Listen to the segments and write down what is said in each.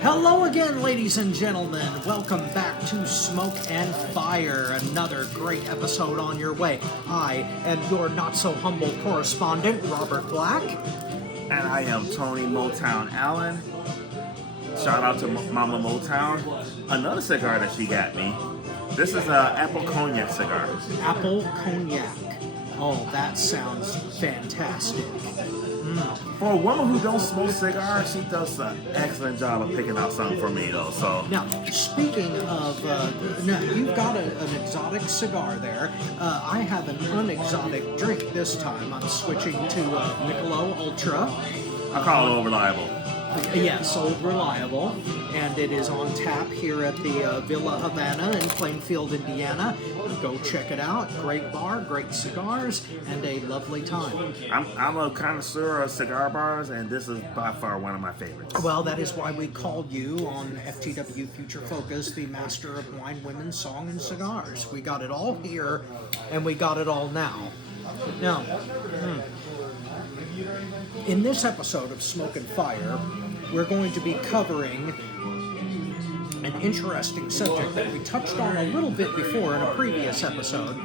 Hello again, ladies and gentlemen. Welcome back to Smoke and Fire. Another great episode on your way. I am your not-so-humble correspondent, Robert Black. And I am Tony Motown Allen. Shout out to Mama Motown. Another cigar that she got me. This is an apple cognac cigar. Apple cognac. Oh, that sounds fantastic. For a woman who don't smoke cigars, she does an excellent job of picking out something for me, though. So now, speaking of, now you've got an exotic cigar there. I have an unexotic drink this time. I'm switching to Michelob Ultra. I call it Old Reliable. Yes, Old Reliable, and it is on tap here at the Villa Havana in Plainfield, Indiana. Go check it out. Great bar, great cigars, and a lovely time. I'm a connoisseur of cigar bars, and this is by far one of my favorites. Well, that is why we called you on FTW Future Focus, the master of wine, women, song, and cigars. We got it all here, and we got it all now. Now, in this episode of Smoke and Fire, we're going to be covering an interesting subject that we touched on a little bit before in a previous episode.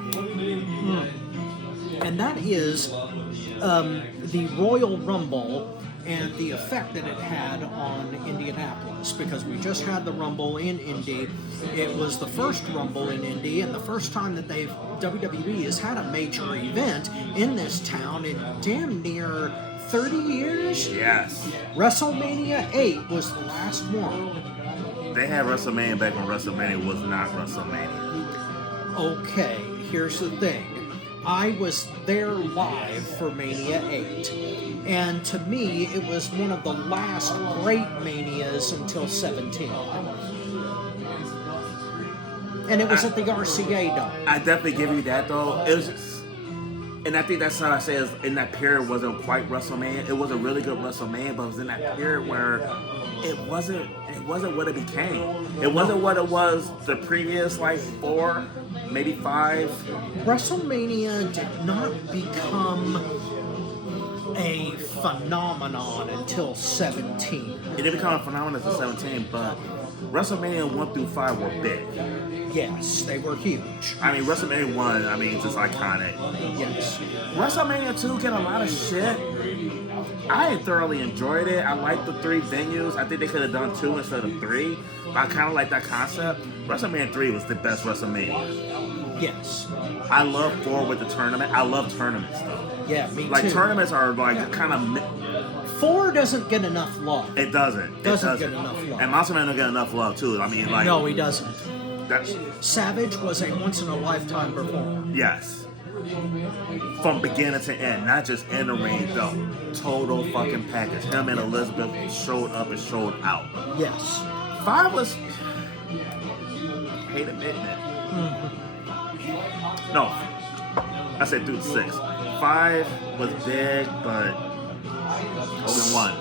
And that is the Royal Rumble and the effect that it had on Indianapolis, because we just had the Rumble in Indy. It was the first Rumble in Indy and the first time that WWE has had a major event in this town in damn near 30 years? Yes. WrestleMania 8 was the last one. They had WrestleMania back when WrestleMania was not WrestleMania. Okay, here's the thing. I was there live for Mania 8. And to me, it was one of the last great Manias until 17. And it was at the RCA Dome. I definitely give you that, though. It was just, and I think that's how I say is in that period wasn't quite WrestleMania. It was a really good WrestleMania, but it was in that period where it wasn't what it became. It wasn't what it was the previous 4, maybe 5. WrestleMania did not become a phenomenon until 17. It didn't become a phenomenon until 17, but WrestleMania 1 through 5 were big. Yes, they were huge. I mean, WrestleMania 1, just iconic. Yes. WrestleMania 2 get a lot of shit. I thoroughly enjoyed it. I liked the 3 venues. I think they could have done 2 instead of 3. But I kind of like that concept. WrestleMania 3 was the best WrestleMania. Yes. I love 4 with the tournament. I love tournaments, though. Yeah, me too. Tournaments are kind of... 4 doesn't get enough love. It doesn't. Doesn't get enough love. And Macho Man don't get enough love, too. I mean, No, he doesn't. That's... Savage was a once-in-a-lifetime performer. Yes. From beginning to end. Not just in the ring, though. Total fucking package. Him and Elizabeth showed up and showed out. Yes. 5 was... hate admitting it. No. I said through 6. 5 was big, but Hogan won.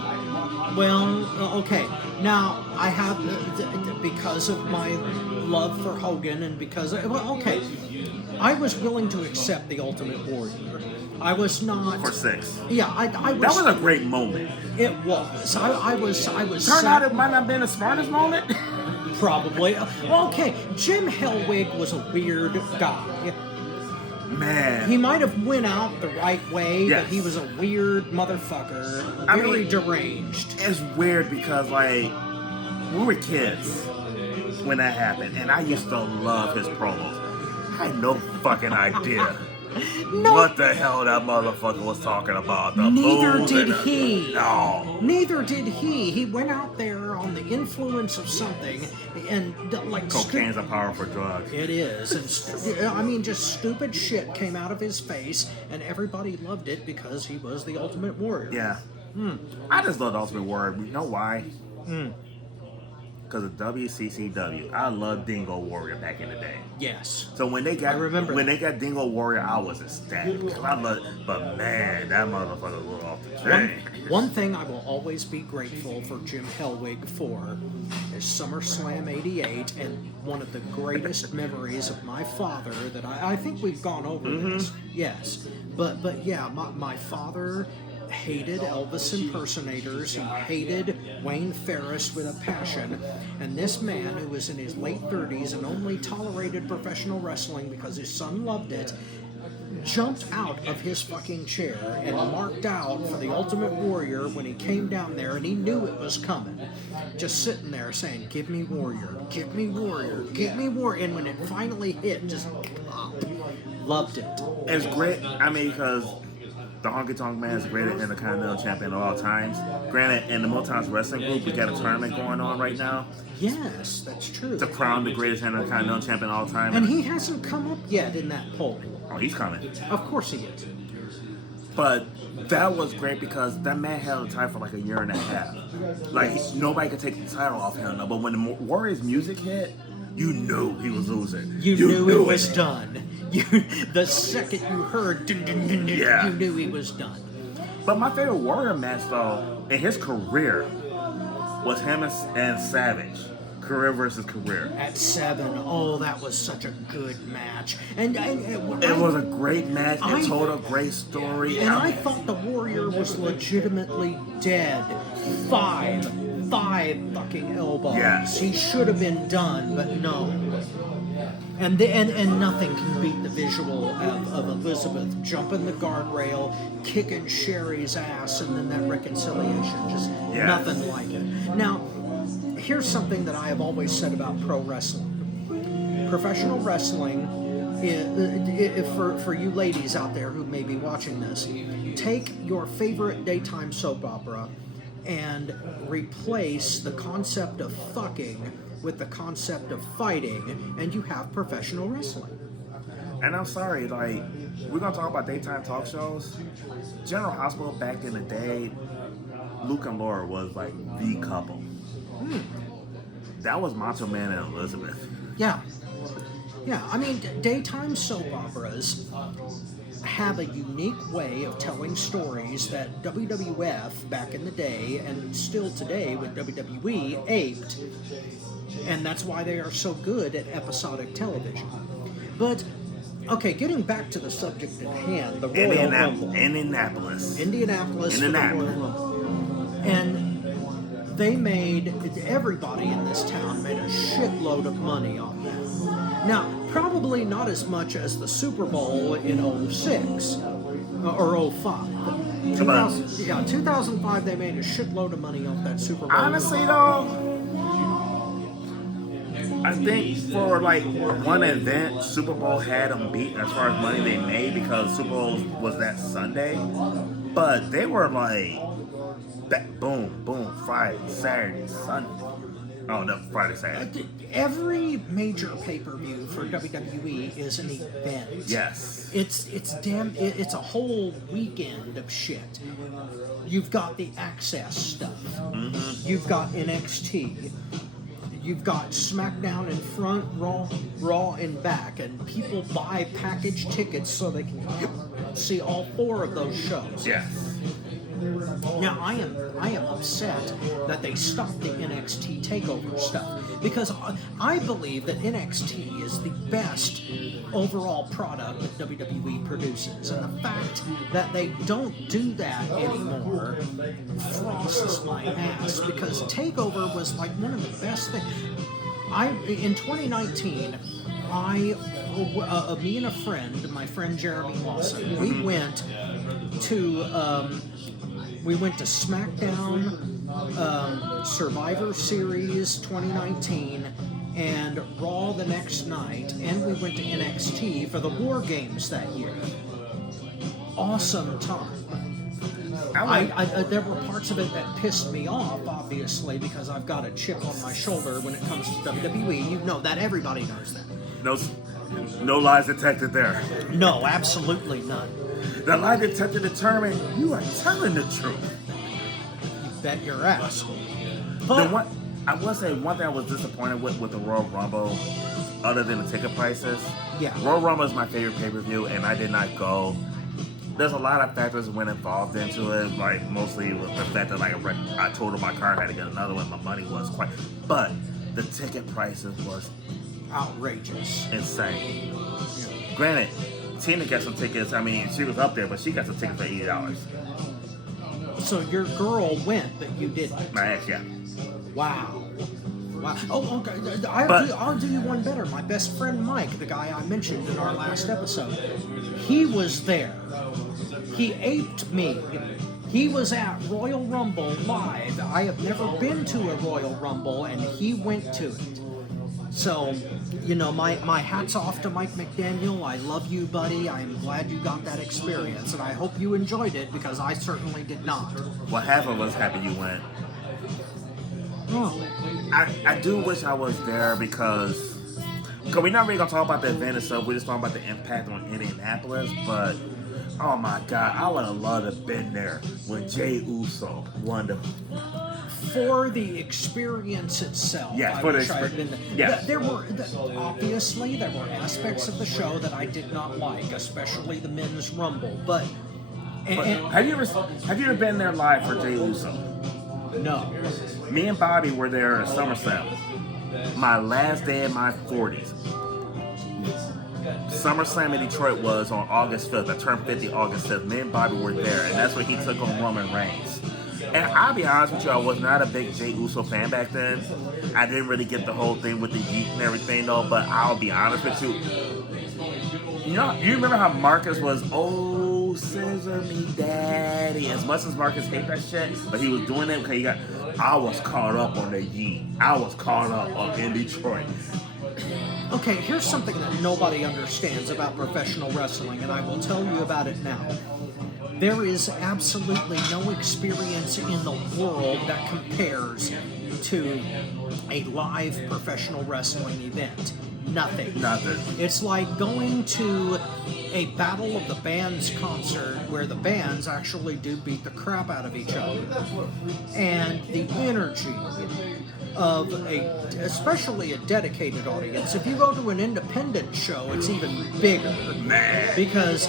Well, okay. Now, I have, because of my love for Hogan and because, I was willing to accept the Ultimate Warrior. I was not... For 6. Yeah, I was... That was a great moment. It was. I was... Turned out it might not have been the smartest moment. Probably. Well, okay, Jim Hellwig was a weird guy. Man. He might have went out the right way, Yes. but he was a weird motherfucker. Very deranged. It's weird because, we were kids when that happened, and I used to love his promos. I had no fucking idea what the hell that motherfucker was talking about. Neither did he. No. Neither did he. He went out there on the influence of something, and Cocaine's a powerful drug. It is, and just stupid shit came out of his face, and everybody loved it because he was the Ultimate Warrior. Yeah. I just love the Ultimate Warrior. You know why? Because of WCCW. I loved Dingo Warrior back in the day. Yes. So when they got they got Dingo Warrior, I was ecstatic. But man, that motherfucker was off the chain. One thing I will always be grateful for Jim Hellwig for is SummerSlam '88, and one of the greatest memories of my father that I think we've gone over this. Yes, but yeah, my father hated Elvis impersonators. He hated Wayne Ferris with a passion. And this man, who was in his late 30s and only tolerated professional wrestling because his son loved it, jumped out of his fucking chair and marked out for the Ultimate Warrior when he came down there, and he knew it was coming. Just sitting there saying, "Give me Warrior, give me Warrior, give me Warrior." And when it finally hit, just pop. Loved it. It's great. I mean, because the Honky Tonk Man is the greatest Intercontinental Champion of all times. Granted, in the Motown's wrestling group, we got a tournament going on right now Yes, that's true. to crown the greatest Intercontinental Champion of all time. And he hasn't come up yet in that poll. Oh, he's coming. Of course he is. But that was great because that man held the title for like a year and a half. Like, nobody could take the title off him. But when the Warriors music hit, you knew he was losing. You knew it was done. The second you heard, dun, dun, dun, dun, Yeah. you knew he was done. But my favorite Warrior match, though, in his career, was him and Savage. Career versus career. At 7, oh, that was such a good match. And It was a great match. It told a great story. And I thought the Warrior was legitimately dead. Five fucking elbows. Yes. He should have been done, but no. And nothing can beat the visual of Elizabeth jumping the guardrail, kicking Sherry's ass, and then that reconciliation. Just nothing like it. Now, here's something that I have always said about pro wrestling. Professional wrestling, for you ladies out there who may be watching this, take your favorite daytime soap opera and replace the concept of fucking with the concept of fighting, and you have professional wrestling. And I'm sorry, like, we're going to talk about daytime talk shows. General Hospital back in the day, Luke and Laura was like the couple. That was Macho Man and Elizabeth. Yeah. I mean, daytime soap operas have a unique way of telling stories that WWF back in the day and still today with WWE aped, and that's why they are so good at episodic television. But okay, getting back to the subject at hand, the Royal Rumble. Indianapolis. For the Royal Rumble. And they made, everybody in this town made a shitload of money on that. Now, probably not as much as the Super Bowl in 06 or 05. 2005 they made a shitload of money off that Super Bowl. Honestly, though, I think for like one event, Super Bowl had them beat as far as money they made because Super Bowl was that Sunday. But they were like, that boom, Friday, Saturday, Sunday. Oh, no, Friday, Saturday. Every major pay-per-view for WWE is an event. Yes. It's a whole weekend of shit. You've got the Access stuff. Mm-hmm. You've got NXT. You've got SmackDown in front, Raw in back, and people buy package tickets so they can see all 4 of those shows. Yes. Now I am upset that they stopped the NXT takeover stuff because I believe that NXT is the best overall product that WWE produces, and the fact that they don't do that anymore frosts my ass because takeover was like one of the best things. In 2019, me and a friend, my friend Jeremy Lawson, we went to SmackDown, Survivor Series 2019, and Raw the next night, and we went to NXT for the War Games that year. Awesome time. There were parts of it that pissed me off, obviously, because I've got a chip on my shoulder when it comes to WWE. You know that. Everybody knows that. No lies detected there. No, absolutely none. The lie detector determined you are telling the truth. You bet your ass. But I will say one thing I was disappointed with the Royal Rumble, other than the ticket prices. Yeah. Royal Rumble is my favorite pay-per-view, and I did not go. There's a lot of factors that went involved into it, like mostly with the fact that I totaled my car, I had to get another one, my money was quite. But the ticket prices was outrageous. Insane. Granted, Tina got some tickets. I mean, she was up there, but she got some tickets for $80. So your girl went, but you didn't. My ex, yeah. Wow. Wow. Oh, okay. I'll do you one better. My best friend Mike, the guy I mentioned in our last episode, he was there. He aped me. He was at Royal Rumble live. I have never been to a Royal Rumble, and he went to it. So, you know, my hat's off to Mike McDaniel. I love you, buddy. I am glad you got that experience, and I hope you enjoyed it, because I certainly did not. Well, half of us happy you went. Oh. I do wish I was there because we're not really going to talk about the event itself. We're just talking about the impact on Indianapolis, but oh my God, I would have loved to have been there when Jey Uso won the... For the experience itself, yeah, I for the wish I had been experience. there. Yeah. There were obviously there were aspects of the show that I did not like, especially the men's rumble. But have you ever been there live for Jey Uso? No. Me and Bobby were there at SummerSlam. My last day in my 40s. SummerSlam in Detroit was on August 5th. I turned 50 August 5th. Me and Bobby were there, and that's when he took on Roman Reigns. And I'll be honest with you, I was not a big Jey Uso fan back then. I didn't really get the whole thing with the yeet and everything though, but I'll be honest with you. You remember how Marcus was, oh, scissor me daddy. As much as Marcus hated that shit, but he was doing it because I was caught up on the yeet. I was caught up in Detroit. Okay, here's something that nobody understands about professional wrestling, and I will tell you about it now. There is absolutely no experience in the world that compares to a live professional wrestling event. Nothing. It's like going to a Battle of the Bands concert where the bands actually do beat the crap out of each other. And the energy of especially a dedicated audience. If you go to an independent show, it's even bigger. Because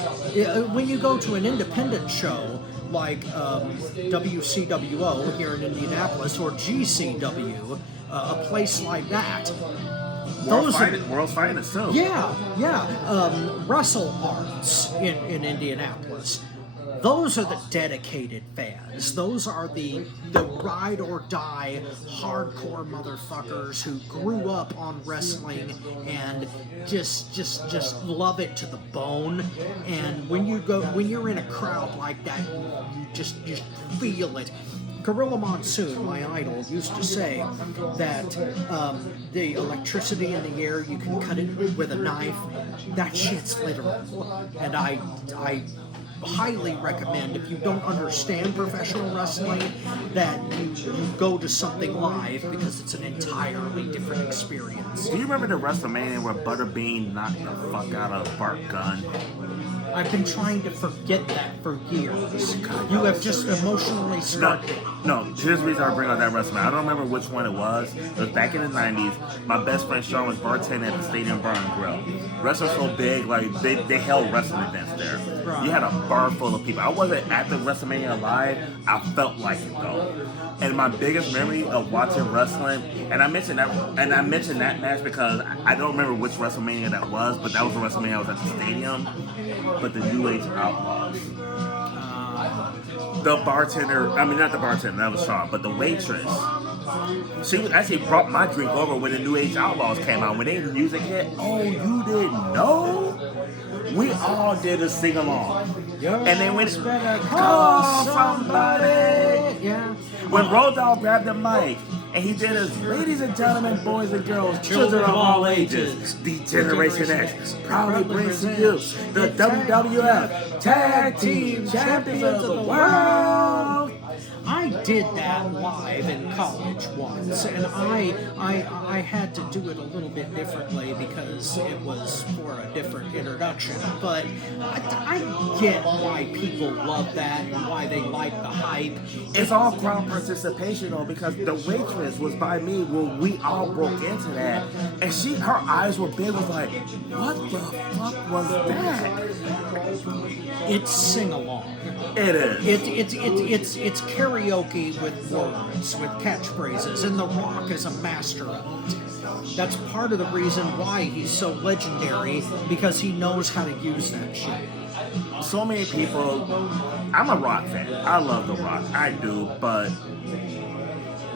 when you go to an independent show, like WCWO here in Indianapolis, or GCW, a place like that, World's Finest too. Yeah. Wrestle Arts in Indianapolis. Those are the dedicated fans. Those are the ride or die hardcore motherfuckers who grew up on wrestling and just love it to the bone. And when you're in a crowd like that, you just feel it. Gorilla Monsoon, my idol, used to say that the electricity in the air, you can cut it with a knife. That shit's literal. And I highly recommend, if you don't understand professional wrestling, that you go to something live, because it's an entirely different experience. Do you remember the WrestleMania where Butterbean knocked the fuck out of Bart Gunn? I've been trying to forget that for years. You have just emotionally scarred me. No, here's the reason I bring up that WrestleMania. I don't remember which one it was. It was back in the 90s. My best friend Sean was bartending at the Stadium Bar and Grill. Wrestlers so big, like they held wrestling events there. Right. You had a bar full of people. I wasn't at the WrestleMania live. I felt like it though. And my biggest memory of watching wrestling, and I mentioned that match because I don't remember which WrestleMania that was, but that was the WrestleMania I was at the stadium. But the New Age Outlaws. The bartender, I mean not the bartender, that was Sean, but the waitress. She actually brought my drink over when the New Age Outlaws came out. When they music hit, oh, you didn't know? We all did a sing along. And then when call somebody. Yeah. When Road Dogg grabbed the mic and he did his ladies and gentlemen, boys and girls, children of all ages, the Generation X proudly brings to you the WWF Tag Team Champions of the World. I did that live in college once, and I had to do it a little bit differently because it was for a different introduction. But I get why people love that and why they like the hype. It's all crowd participation though, because the waitress was by me when we all broke into that, and her eyes were big, was like, what the fuck was that? It's sing along. It is. It's karaoke with words, with catchphrases, and The Rock is a master of it. That's part of the reason why he's so legendary, because he knows how to use that shit. So many people I'm a Rock fan. I love The Rock. I do, but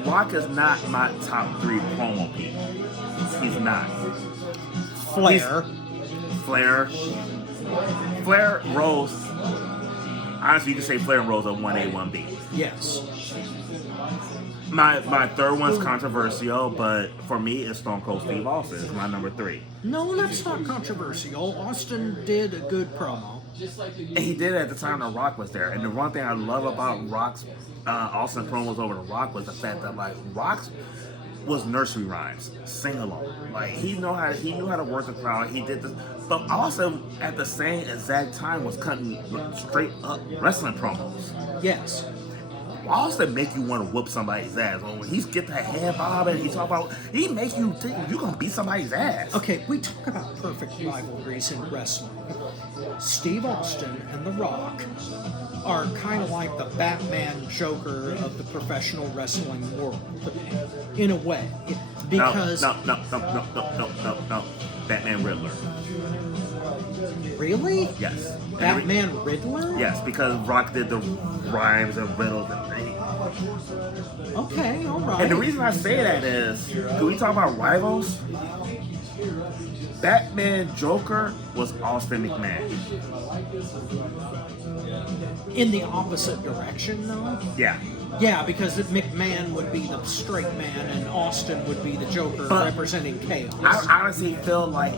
Rock is not my top 3 promo people. He's not. Flair. Flair, Rose. Honestly, you can say Flair and Rose are 1A, 1B. Yes. My third one's controversial, but for me, it's Stone Cold Steve Austin. It's my number 3. No, that's not controversial. Austin did a good promo. And he did it at the time The Rock was there. And the one thing I love about Rock's Austin promos over The Rock was the fact that like Rock's was nursery rhymes, sing along. Like he knew how to work the crowd. He did this, but also at the same exact time was cutting straight up wrestling promos. Yes. Austin make you want to whoop somebody's ass. When he's get that head bob and he make you think you're gonna beat somebody's ass. Okay, we talk about perfect rivalries in wrestling. Steve Austin and The Rock are kind of like the Batman Joker of the professional wrestling world, in a way, because no. Batman Riddler. Really? Yes. Batman Riddler? Yes, because Rock did the rhymes and riddles and things. Okay, all right. And the reason I say that is, can we talk about rivals? Batman Joker was Austin McMahon. In the opposite direction, though? Yeah. Yeah, because McMahon would be the straight man and Austin would be the Joker representing chaos. I honestly feel like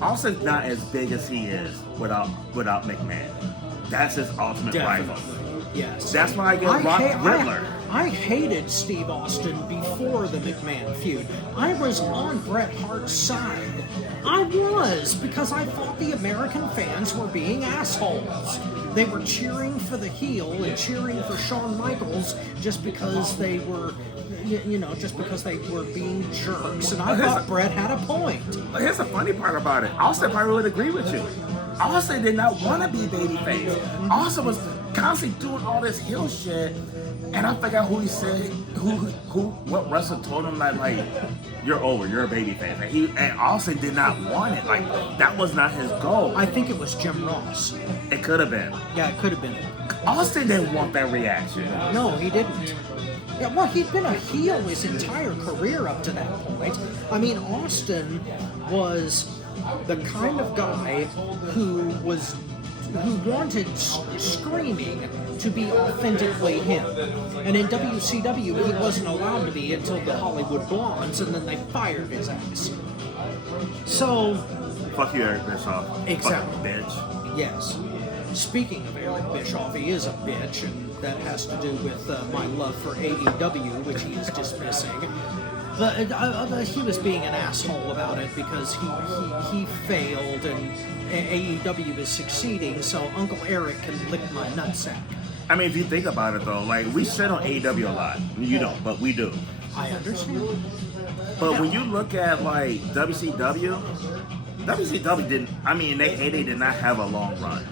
Austin's not as big as he is without McMahon. That's his ultimate rival. Yes. That's why I get Riddler. I hated Steve Austin before the McMahon feud. I was on Bret Hart's side. I was, because I thought the American fans were being assholes. They were cheering for the heel and cheering for Shawn Michaels just because they were, just because they were being jerks. And I thought Bret had a point. But here's the funny part about it. Austin probably would agree with you. Austin did not want to be babyface. Austin was constantly doing all this heel shit. And I forgot who he said, what wrestler told him that, like, you're over, you're a babyface. And Austin did not want it. Like, that was not his goal. I think it was Jim Ross. It could have been. Yeah, it could have been. Austin didn't want that reaction. No, he didn't. Yeah, well, he'd been a heel his entire career up to that point. I mean, Austin was the kind of guy who wanted screaming to be authentically him. And in WCW, he wasn't allowed to be until the Hollywood Blondes, and then they fired his ass. So... Fuck you, Eric Bischoff. Exactly. Fucking bitch. Yes. Speaking of Eric Bischoff, he is a bitch, and that has to do with my love for AEW, which he is dismissing. But he was being an asshole about it because he failed and AEW is succeeding, so Uncle Eric can lick my nutsack. I mean, if you think about it though, like we shit on AEW a lot. You don't, but we do. I understand. But when you look at like WCW didn't. I mean, they did not have a long run.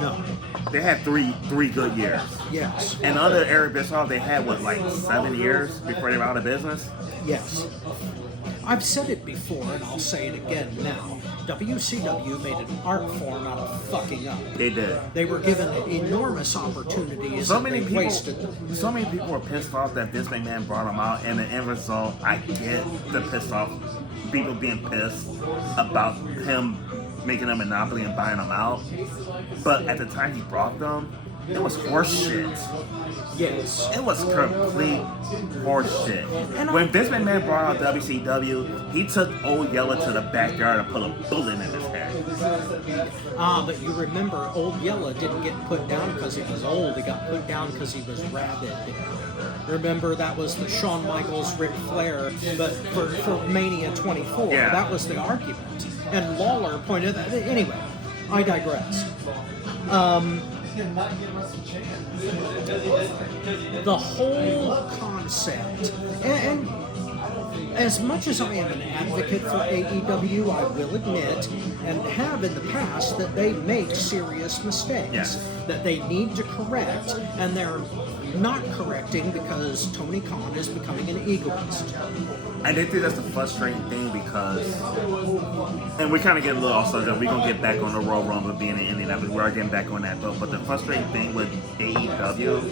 No. They had three good years. Yes. And under Eric Bischoff, they had what, like 7 years before they were out of business. Yes. I've said it before, and I'll say it again now. WCW made an art form out of fucking up. They did. They were given enormous opportunities, and they wasted them. So many people were pissed off that Vince McMahon brought them out, and the end result, I get the pissed off people being pissed about him making a monopoly and buying them out. But at the time he brought them, it was horse shit. Yes. It was complete horse shit. When Vince McMahon brought out WCW, he took Old Yeller to the backyard and put a bullet in his head. But you remember, Old Yeller didn't get put down because he was old. He got put down because he was rabid. Remember, that was the Shawn Michaels, Ric Flair, but for Mania 24. Yeah. That was the argument. And Lawler pointed that. Anyway, I digress. The whole concept, and as much as I am an advocate for AEW, I will admit, and have in the past, that they make serious mistakes Yes. that they need to correct, and they're not correcting because Tony Khan is becoming an egoist. And I think that's the frustrating thing because, and we kind of get a little off subject. We're going to get back on the Royal Rumble being in Indianapolis. We are getting back on that though. But the frustrating thing with AEW,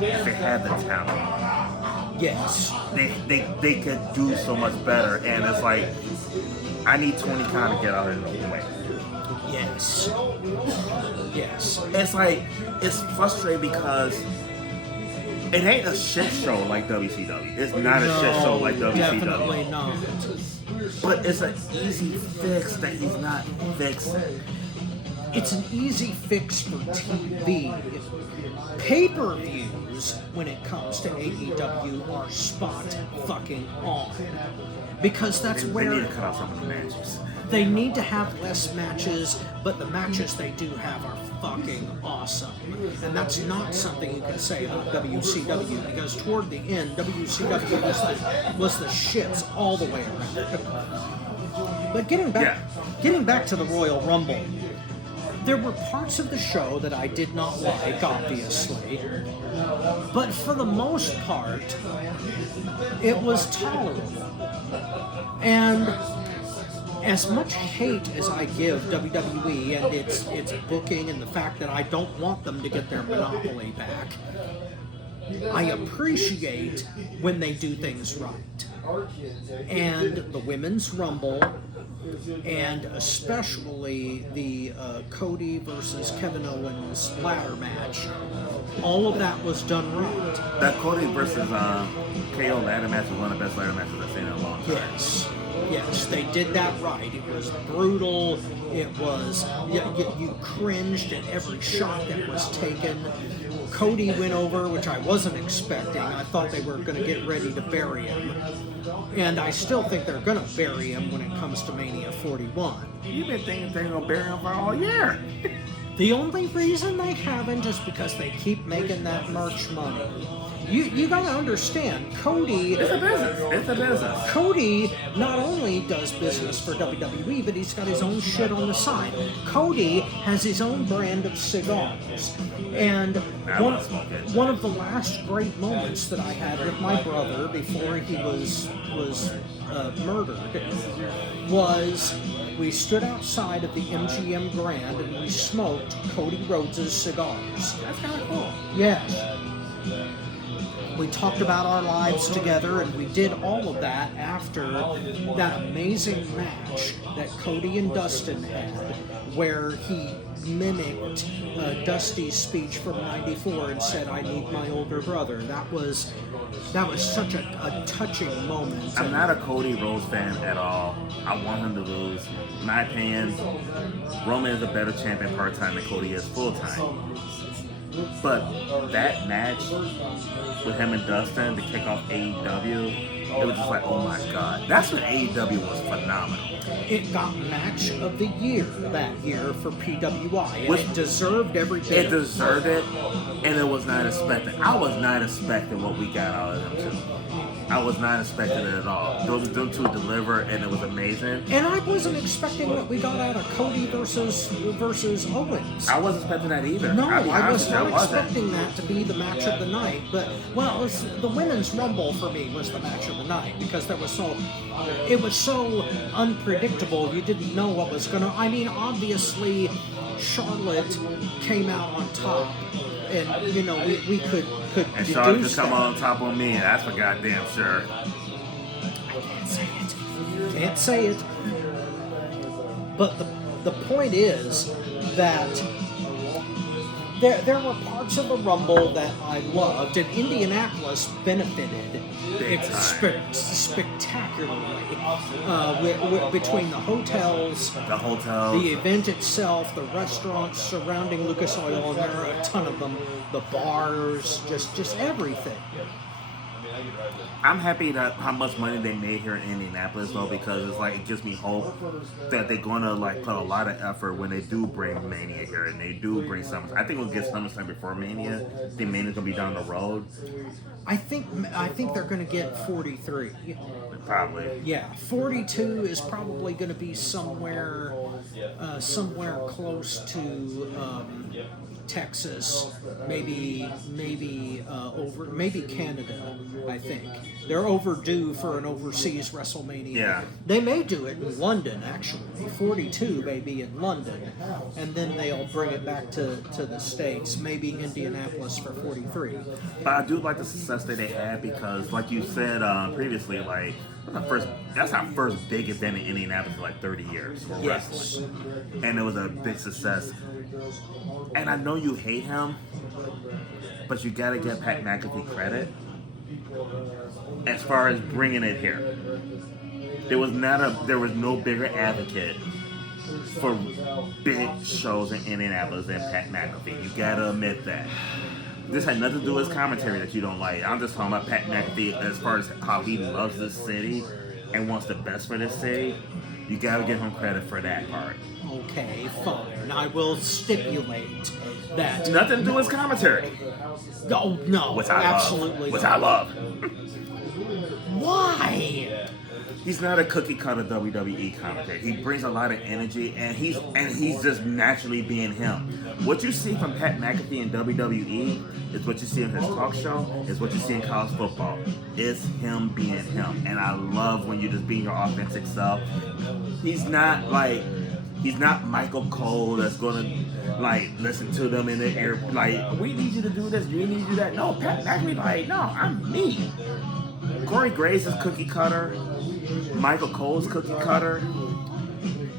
if they had the talent, Yes. they could do so much better. And it's like, I need Tony Khan to get out of the way. Yes. Yes. It's like, it's frustrating because it ain't a shit show like WCW. It's not a shit show like WCW. Definitely not. But it's an easy fix that he's not fixing. It's an easy fix for TV. Pay-per-views, when it comes to AEW, are spot fucking on. Because that's where They need to cut out some of the matches. they need to have less matches, but the matches they do have are fucking awesome. And that's not something you can say about WCW, because toward the end, WCW was the shits all the way around. But getting back to the Royal Rumble, there were parts of the show that I did not like, obviously, but for the most part, it was tolerable. And as much hate as I give WWE and its booking and the fact that I don't want them to get their monopoly back, I appreciate when they do things right. And the Women's Rumble, and especially the Cody versus Kevin Owens ladder match, all of that was done right. That Cody versus KO ladder match was one of the best ladder matches I've seen in a long time. Yes, they did that right. It was brutal. It was, you cringed at every shot that was taken. Cody went over, which I wasn't expecting. I thought they were going to get ready to bury him. And I still think they're going to bury him when it comes to Mania 41. You've been thinking they're going to bury him for all year. The only reason they haven't is because they keep making that merch money. You gotta understand, Cody... It's a business. It's a business. Cody not only does business for WWE, but he's got his own shit on the side. Cody has his own brand of cigars. And one of the last great moments that I had with my brother before he was murdered was we stood outside of the MGM Grand and we smoked Cody Rhodes' cigars. That's kind of cool. Yes. We talked about our lives together, and we did all of that after that amazing match that Cody and Dustin had, where he mimicked Dusty's speech from '94 and said, "I need my older brother." That was such a touching moment. I'm not a Cody Rhodes fan at all. I want him to lose. In my opinion, Roman is a better champion part-time than Cody is full-time. But that match with him and Dustin to kick off AEW, it was just like, oh my god. That's when AEW was phenomenal. It got match of the year that year for PWI, and it deserved every bit. It deserved it, and it was not expected. I was not expecting what we got out of them two. I was not expecting it at all. Them two delivered, and it was amazing. And I wasn't expecting what we got out of Cody versus Owens. I wasn't expecting that either. No, I was not wasn't. expecting that to be the match of the night. But, well, it was, the Women's Rumble for me was the match of the night because it was so unpredictable. You didn't know what was going to... I mean, obviously, Charlotte came out on top. And, you know, we could and Charlotte could come on top on me, that's for goddamn sure. I can't say it. But the point is that there were parts of the Rumble that I loved, and Indianapolis benefited spectacularly between the hotels, the event itself, the restaurants surrounding Lucas Oil, and there are a ton of them, the bars, just everything. I'm happy that how much money they made here in Indianapolis though, because it's like it gives me hope that they're gonna like put a lot of effort when they do bring Mania here and they do bring SummerSlam. I think we'll get SummerSlam before Mania. I think Mania's gonna be down the road. I think they're gonna get 43. Probably. Yeah, 42 is probably gonna be somewhere close to Texas, maybe Canada. I think they're overdue for an overseas WrestleMania. Yeah. They may do it in London, actually. 42 may be in London, and then they'll bring it back to the States. Maybe Indianapolis for 43. But I do like the success that they had because, like you said previously, like that's our first big event in Indianapolis for like 30 years for wrestling, and it was a big success. And I know you hate him, but you gotta give Pat McAfee credit as far as bringing it here. There was no bigger advocate for big shows in Indianapolis than Pat McAfee. You gotta admit that. This had nothing to do with his commentary that you don't like. I'm just talking about Pat McAfee as far as how he loves this city and wants the best for this city. You gotta give him credit for that part. Okay, fine. I will stipulate that. Nothing to do with his commentary. Oh, no, absolutely Which I love. Why? He's not a cookie cutter WWE commentator. He brings a lot of energy, and he's just naturally being him. What you see from Pat McAfee in WWE is what you see in his talk show, is what you see in college football. It's him being him, and I love when you just being your authentic self. He's not Michael Cole that's gonna like listen to them in the air like, we need you to do this, we need you to do that. No, Pat McAfee like, no, I'm me. Corey Graves is cookie cutter. Michael Cole's cookie cutter.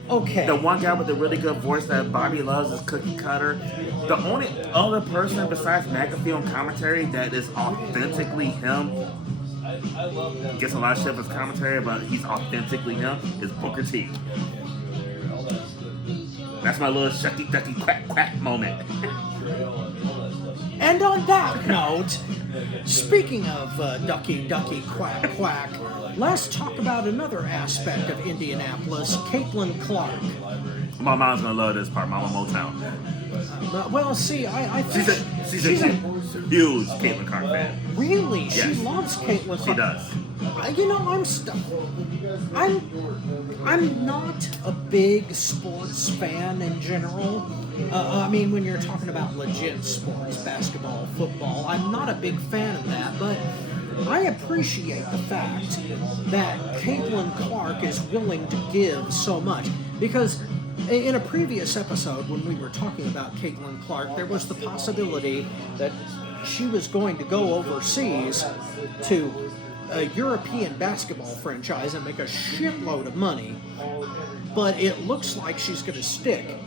Okay. The one guy with the really good voice that Bobby loves is cookie cutter. The only other person besides McAfee on commentary that is authentically him, gets a lot of shit for his commentary, but he's authentically him, is Booker T. That's my little shucky ducky quack quack moment. And on that note, speaking of ducky ducky quack quack, let's talk about another aspect of Indianapolis, Caitlyn Clark. My mom's gonna love this part, Mama Motown. Well, see, I think She's a huge Caitlyn Clark fan. Really? Yes. She loves Caitlyn Clark. She does. You know, I'm not a big sports fan in general. I mean, when you're talking about legit sports, basketball, football, I'm not a big fan of that, but I appreciate the fact that Caitlyn Clark is willing to give so much. Because in a previous episode, when we were talking about Caitlyn Clark, there was the possibility that she was going to go overseas to a European basketball franchise and make a shitload of money, but it looks like she's going to stick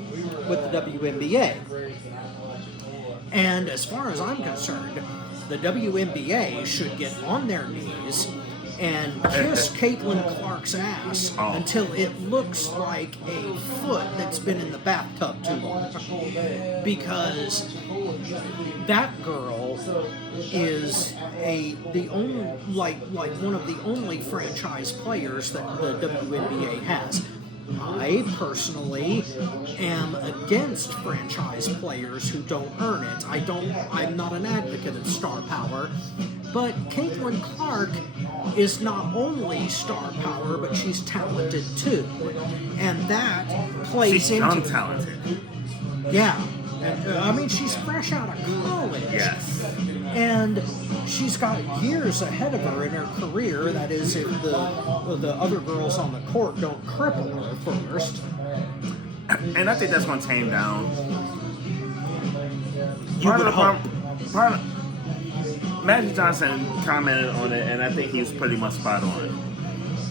with the WNBA. And as far as I'm concerned, the WNBA should get on their knees and kiss Caitlyn Clark's ass until it looks like a foot that's been in the bathtub too long. Because that girl is one of the only franchise players that the WNBA has. I personally am against franchise players who don't earn it. I'm not an advocate of star power, but Caitlyn Clark is not only star power, but she's talented too. And that plays She's into... young talented. Yeah. And, I mean, she's fresh out of college. Yes. And she's got years ahead of her in her career. That is, if the other girls on the court don't cripple her first. And I think that's going to tame down. You would hope. Magic Johnson commented on it, and I think he was pretty much spot on.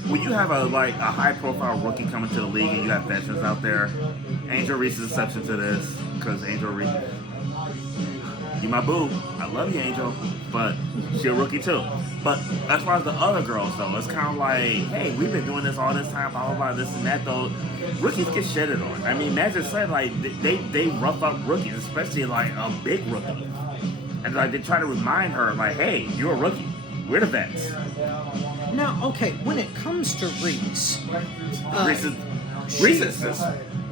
When you have a high-profile rookie coming to the league, and you have veterans out there, Angel Reese is an exception to this, because Angel Reese, you my boo. I love you, Angel, but she a rookie too. But as far as the other girls, though, it's kind of like, hey, we've been doing this all this time, blah, blah, blah, this and that, though. Rookies get shitted on. I mean, Magic said, like, they rough up rookies, especially, like, a big rookie. And, like, they try to remind her, like, hey, you're a rookie. We're the vets. Now, okay, when it comes to Reese...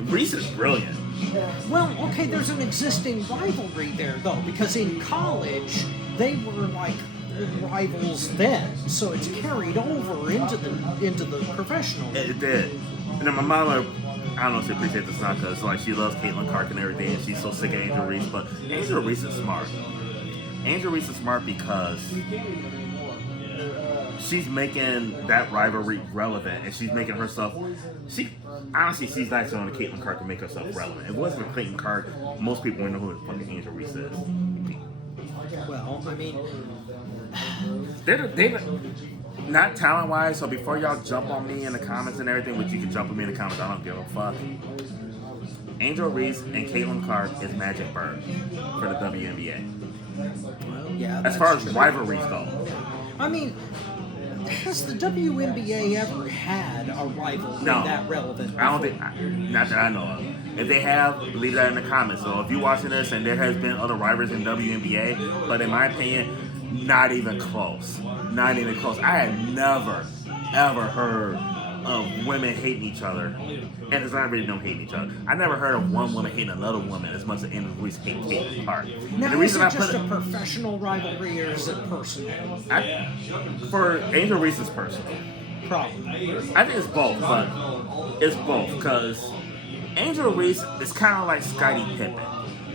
Reese is brilliant. Well, okay, there's an existing rivalry there, though, because in college, they were, like, rivals then, so it's carried over into the professional league. It did. And then my mama, I don't know if she appreciates this or not, because like she loves Caitlyn Clark and everything, and she's so sick of Angel Reese. But Angel Reese is smart. Angel Reese is smart because she's making that rivalry relevant, and she's making herself. Honestly, she's not on the Caitlyn Clark to make herself relevant. If it wasn't for Caitlyn Clark, most people wouldn't know who the fucking Angel Reese is. Well, I mean, They're not talent wise. So before y'all jump on me in the comments and everything, which you can jump on me in the comments, I don't give a fuck. Angel Reese and Caitlyn Clark is Magic Bird for the WNBA. well, yeah. As far as true. rivalries go. I mean, has the WNBA ever had a rivalry No. that relevant? I don't think, not that I know of. If they have, leave that in the comments. So if you're watching this and there has been other rivalries in WNBA, but in my opinion, not even close. Not even close. I had never, ever heard of women hating each other. And it's not really them hating each other. I never heard of one woman hating another woman as much as Angel Reese hates Caitlyn Clark. Now, And the reason is I it just put a professional rivalry or is it personal? for Angel Reese is personal. Probably. I think it's both, but it's both because Angel Reese is kind of like Scottie Pippen.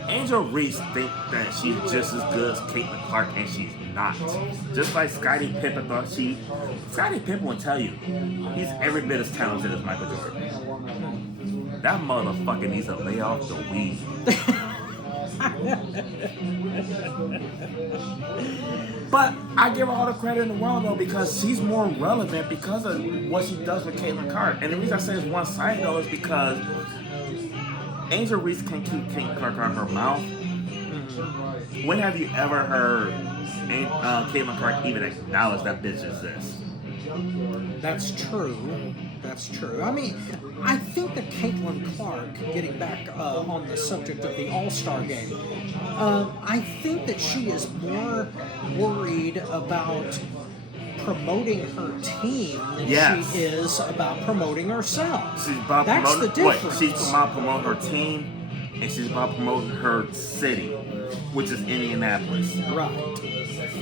Angel Reese thinks that she's just as good as Caitlyn Clark, and she's not. Just like Scottie Pippen thought Scottie Pippen will tell you he's every bit as talented as Michael Jordan. That motherfucker needs to lay off the weed. But I give her all the credit in the world though because she's more relevant because of what she does with Caitlyn Clark. And the reason I say it's one-sided though is because Angel Reese can keep Caitlyn Clark on her mouth. When have you ever heard Caitlyn Clark even acknowledge that bitch exists? That's true. That's true. I mean, I think that Caitlyn Clark, getting back on the subject of the All-Star game, I think that she is more worried about promoting her team than Yes. she is about promoting herself. She's about That's promoting, the difference. she's about promoting her team, and she's about promoting her city, which is Indianapolis. Right.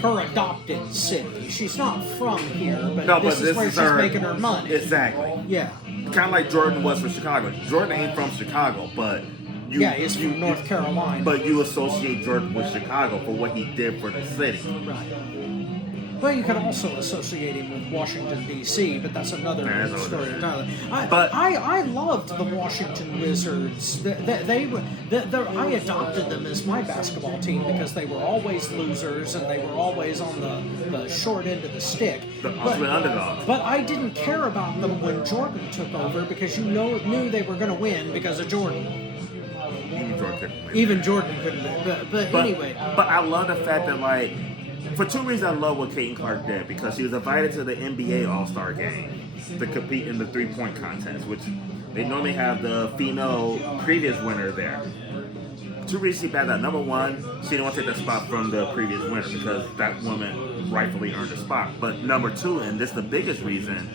Her adopted city. She's not from here, but No, this but is this where is she's her making her money. Exactly. Yeah. Kind of like Jordan was for Chicago. Jordan ain't from Chicago, but He's from North Carolina. But you associate Jordan with Chicago for what he did for the city. Right. Well, you can also associate him with Washington, D.C., but that's another story entirely. I loved the Washington Wizards. I adopted them as my basketball team because they were always losers and they were always on the short end of the stick. The ultimate underdog. But I didn't care about them when Jordan took over because knew they were going to win because of Jordan. Even Jordan couldn't win. But anyway. But I love the fact that, like, for two reasons I love what Caitlyn Clark did. Because she was invited to the NBA All-Star Game to compete in the three-point contest, which they normally have the female previous winner there. Two reasons she backed out. Number one, she didn't want to take that spot from the previous winner because that woman rightfully earned the spot. But number two, and this is the biggest reason,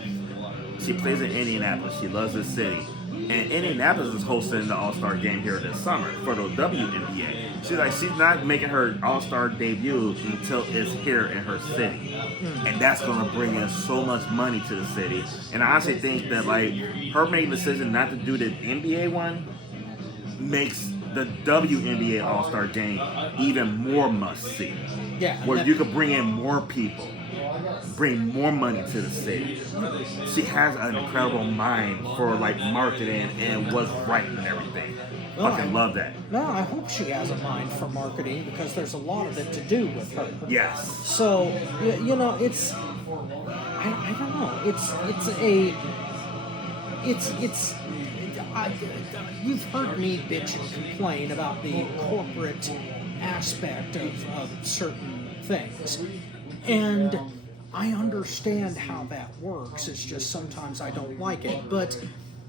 she plays in Indianapolis. She loves this city. And Indianapolis is hosting the All-Star game here this summer for the WNBA. She's not making her All-Star debut until it's here in her city. And that's going to bring in so much money to the city. And I honestly think that, like, her making the decision not to do the NBA one makes the WNBA All-Star game even more must-see. Yeah. Where you could bring in more people. Bring more money to the city. She has an incredible mind for like marketing and what's right and everything. Fucking love that. No, I hope she has a mind for marketing because there's a lot of it to do with her. Yes. So you know, it's I don't know. You've heard me bitch and complain about the corporate aspect of certain things, and I understand how that works. It's just sometimes I don't like it. But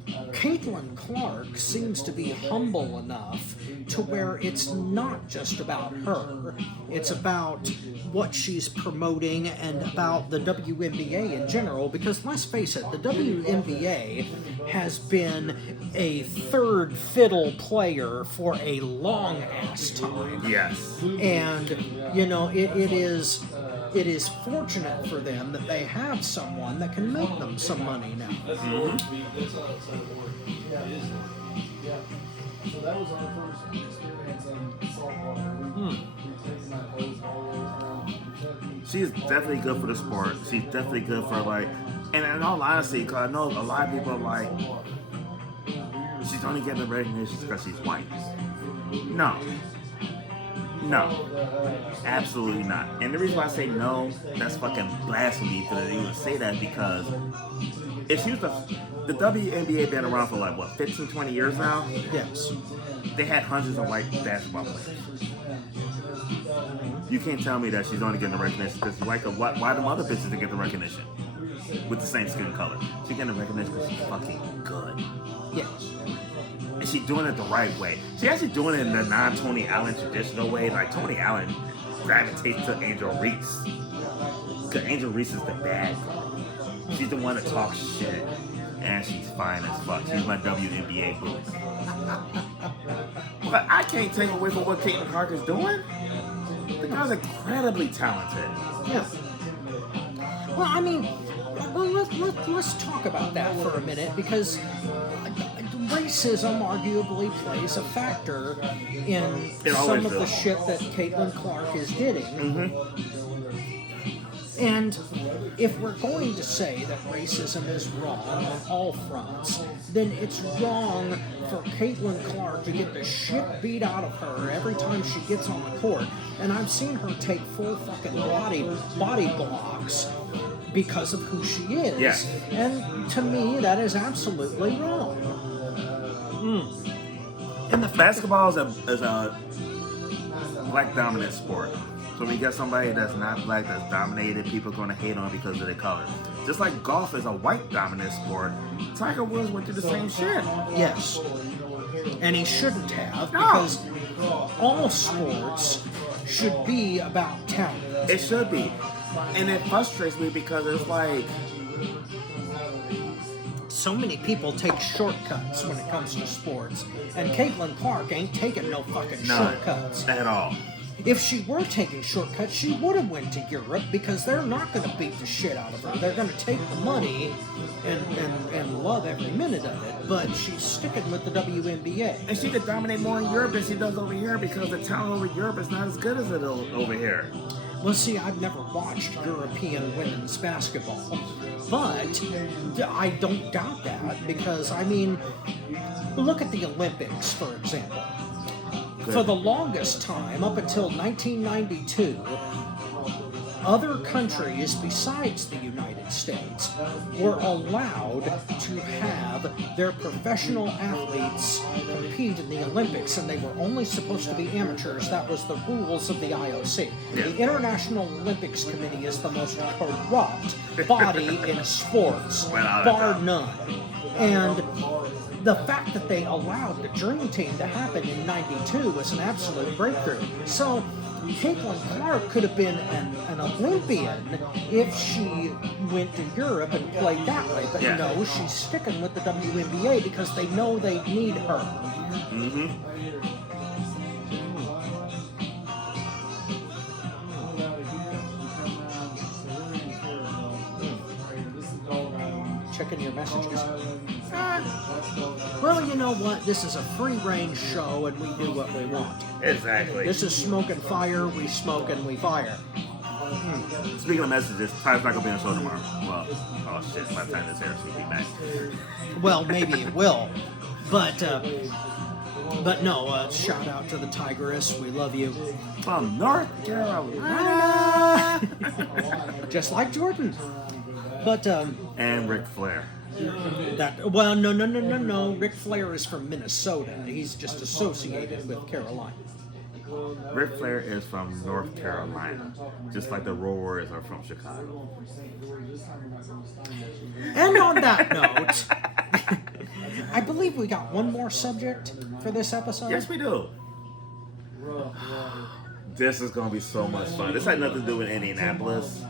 Caitlyn Clark seems to be humble enough to where it's not just about her. It's about what she's promoting and about the WNBA in general. Because let's face it, the WNBA has been a third fiddle player for a long ass time. Yes. And, you know, it is... it is fortunate for them that they have someone that can make them some money now. Mm-hmm. So that was our first experience in softball. She's definitely good for the sport. She's definitely good for like, and in all honesty, because I know a lot of people are like, she's only getting the recognition because she's white. No, absolutely not. And the reason why I say no, that's fucking blasphemy for them to even say that, because if she was the WNBA been around for like what 15, 20 years now. Yes. They had hundreds of white basketball players. You can't tell me that she's only getting the recognition because she's white. Why them other bitches to get the recognition with the same skin color? She's getting the recognition because she's fucking good. Yes. And she's doing it the right way. She's actually doing it in the non-Tony Allen traditional way. Like Tony Allen gravitates to Angel Reese. Because Angel Reese is the bad girl. She's the one that talks shit. And she's fine as fuck. She's my WNBA boo. But I can't take away from what Caitlyn Clark is doing. The girl's incredibly talented. Yeah. Well, I mean, let's talk about that for a minute, because racism arguably plays a factor in some of the shit that Caitlyn Clark is getting. Mm-hmm. And if we're going to say that racism is wrong on all fronts, then it's wrong for Caitlyn Clark to get the shit beat out of her every time she gets on the court. And I've seen her take full fucking body blocks because of who she is. Yes. And to me, that is absolutely wrong. And the Basketball is a black dominant sport. So when you get somebody that's not black, that's dominated, people are going to hate on because of their color. Just like golf is a white dominant sport, Tiger Woods went through the same shit. Yes. And he shouldn't have, No. because all sports should be about talent. It should be. And it frustrates me because it's like, So many people take shortcuts when it comes to sports, and Caitlyn Clark ain't taking no fucking shortcuts. at all. If she were taking shortcuts, she would have went to Europe, because they're not going to beat the shit out of her. They're going to take the money and love every minute of it, but she's sticking with the WNBA. And she could dominate more in Europe than she does over here because the talent over Europe is not as good as it is over here. Well, see, I've never watched European women's basketball, but I don't doubt that, because, I mean, look at the Olympics, for example. For the longest time, up until 1992, other countries besides the United States were allowed to have their professional athletes compete in the Olympics, and they were only supposed to be amateurs. That was the rules of the IOC. The International Olympics Committee is the most corrupt body in sports, bar none. And the fact that they allowed the Dream Team to happen in '92 was an absolute breakthrough. So Caitlyn Clark could have been an Olympian if she went to Europe and played that way. But no, she's sticking with the WNBA because they know they need her. Mm-hmm. Checking your messages. Well, you know what? This is a free-range show, and we do what we want. Exactly. This is smoke and fire. We smoke and we fire. Speaking of messages, Ty's not going to be on the show tomorrow. Well, oh shit, by the time this airs, she'll be back. Well, maybe it will. But no, shout out to the Tigress. We love you. From North Carolina. Just like Jordan. But, And Ric Flair. no. Ric Flair is from Minnesota. He's just associated with Carolina. Ric Flair is from North Carolina, just like the Road Warriors are from Chicago. And on that note, I believe we got one more subject for this episode. Yes, we do. This is going to be so much fun. This had nothing to do with Indianapolis,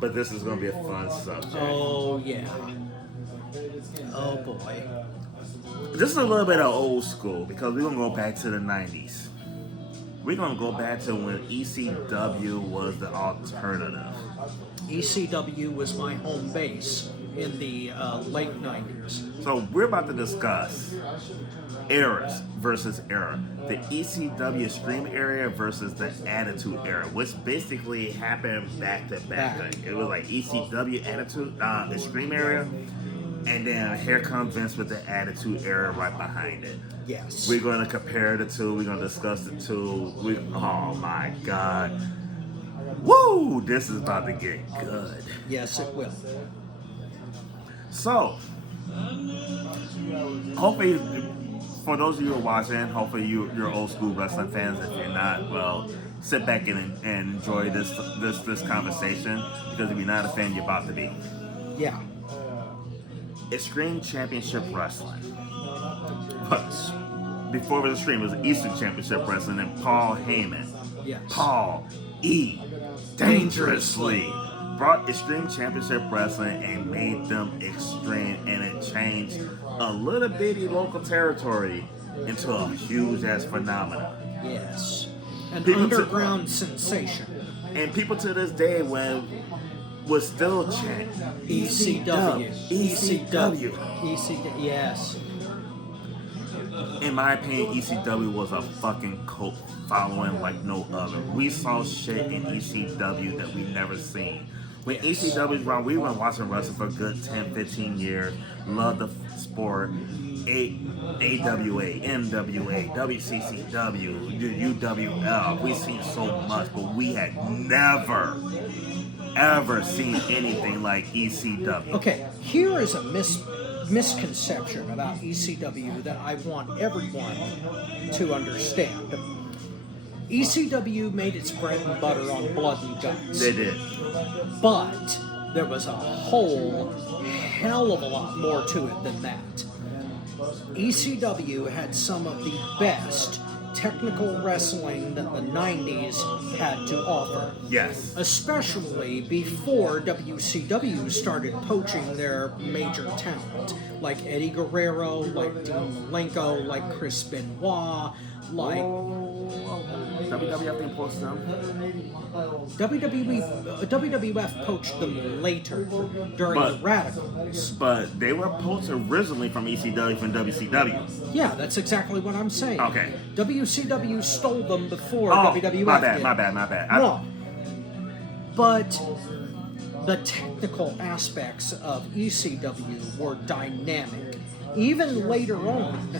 but this is going to be a fun subject. Oh, yeah. Oh, boy. This is a little bit of old school because we're going to go back to the 90s. we're gonna go back to when ECW was the alternative. ECW was my home base in the late 90s. So we're about to discuss eras versus era. The ECW Extreme era versus the Attitude era, which basically happened back to back. It was like ECW Attitude Extreme era, and then here comes Vince with the Attitude era right behind it. Yes. We're going to compare the two. We're going to discuss the two. Oh my God. Woo! This is about to get good. Yes, it will. So, hopefully, for those of you who are watching, hopefully you're old school wrestling fans. If you're not, well, sit back and enjoy this conversation, because if you're not a fan, you're about to be. Yeah. Extreme Championship Wrestling. But before it was Extreme, it was Eastern Championship Wrestling, and Paul Heyman. Yes. Paul E. Dangerously brought Extreme Championship Wrestling and made them extreme, and it changed a little bitty local territory into a huge ass phenomenon. Yes. An People underground sensation. And people to this day would still chant ECW. ECW. ECW. Yes. In my opinion, ECW was a fucking cult following like no other. We saw shit in ECW that we never seen. When Yes. ECW was around, we were watching wrestling for a good 10, 15 years. Loved the sport. AWA, NWA, WCCW, UWL. We've seen so much, but we had never, ever seen anything like ECW. Okay, here is a misconception about ECW that I want everyone to understand. ECW made its bread and butter on blood and guts. They did. But there was a whole hell of a lot more to it than that. ECW had some of the best technical wrestling that the 90s had to offer. Yes. Especially before WCW started poaching their major talent, like Eddie Guerrero, like Dean Malenko, like Chris Benoit, like WWF didn't post them. WWF poached them later during the Radicals. But they were poached originally from ECW from WCW. Yeah, that's exactly what I'm saying. Okay. WCW stole them before Oh, WWF my bad, did. my bad. No. But the technical aspects of ECW were dynamic. Even later on,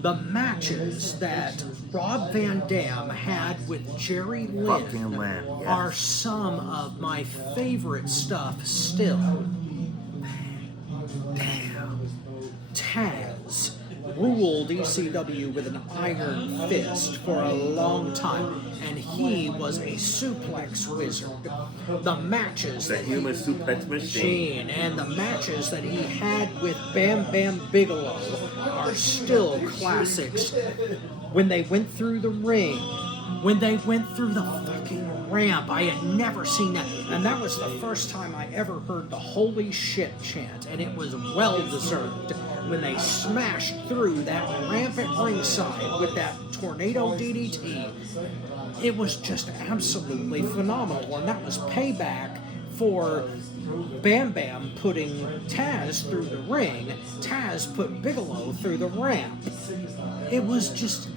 the matches that Rob Van Dam had with Jerry Fucking Lynn Lynn, yes. are some of my favorite stuff still. Damn. Taz ruled ECW with an iron fist for a long time, and he was a suplex wizard. The matches The human suplex machine. and the matches that he had with Bam Bam Bigelow are still classics. When they went through the ring, when they went through the fucking ramp, I had never seen that. And that was the first time I ever heard the holy shit chant, and it was well deserved. When they smashed through that ramp at ringside with that tornado DDT, it was just absolutely phenomenal. And that was payback for Bam Bam putting Taz through the ring. Taz put Bigelow through the ramp. It was just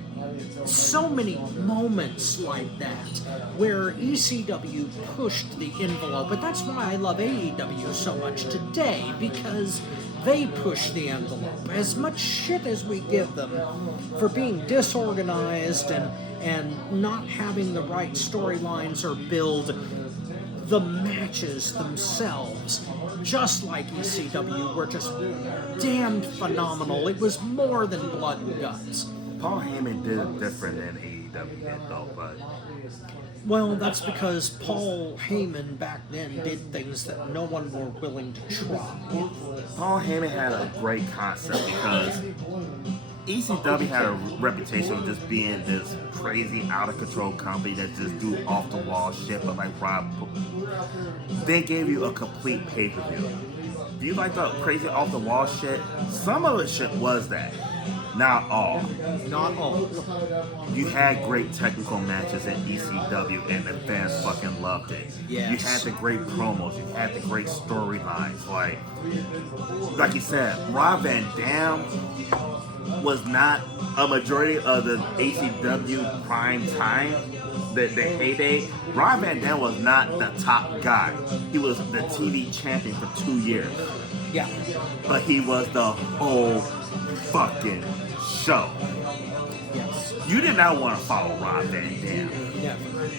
so many moments like that where ECW pushed the envelope. But that's why I love AEW so much today, because they push the envelope. As much shit as we give them for being disorganized and not having the right storylines or build, the matches themselves, just like ECW, were just damned phenomenal. It was more than blood and guts. Paul Heyman did it different than AEW did, though, but Well, that's because Paul Heyman back then did things that no one were willing to try. Paul Heyman had a great concept because ECW had a reputation of just being this crazy, out of control company that just do off the wall shit, but like Rob, they gave you a complete pay per view. Do you like the crazy off the wall shit? Some of the shit was that. Not all. Not all. You had great technical matches in ECW, and the fans fucking loved it. Yes. You had the great promos. You had the great storylines. Like you said, Rob Van Dam was not a majority of the ECW prime time, the heyday. Rob Van Dam was not the top guy. He was the TV champion for 2 years. Yeah. But he was the whole fucking show. Yes. You did not want to follow Rob Van Dam. Never.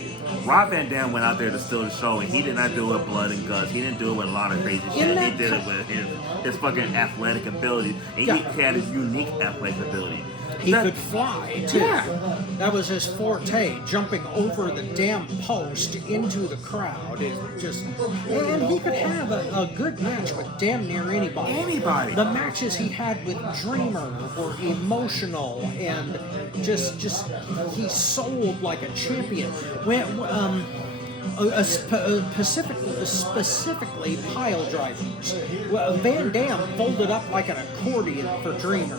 Rob Van Dam went out there to steal the show, and he did not do it with blood and guts. He didn't do it with a lot of crazy shit. He did it with his fucking athletic ability. And he had his unique athletic ability. He could fly, too. Yeah. That was his forte, jumping over the damn post into the crowd. And he could have a good match with damn near anybody. Anybody. The matches he had with Dreamer were emotional and just he sold like a champion. Specifically pile drivers. Van Dam folded up like an accordion for Dreamer.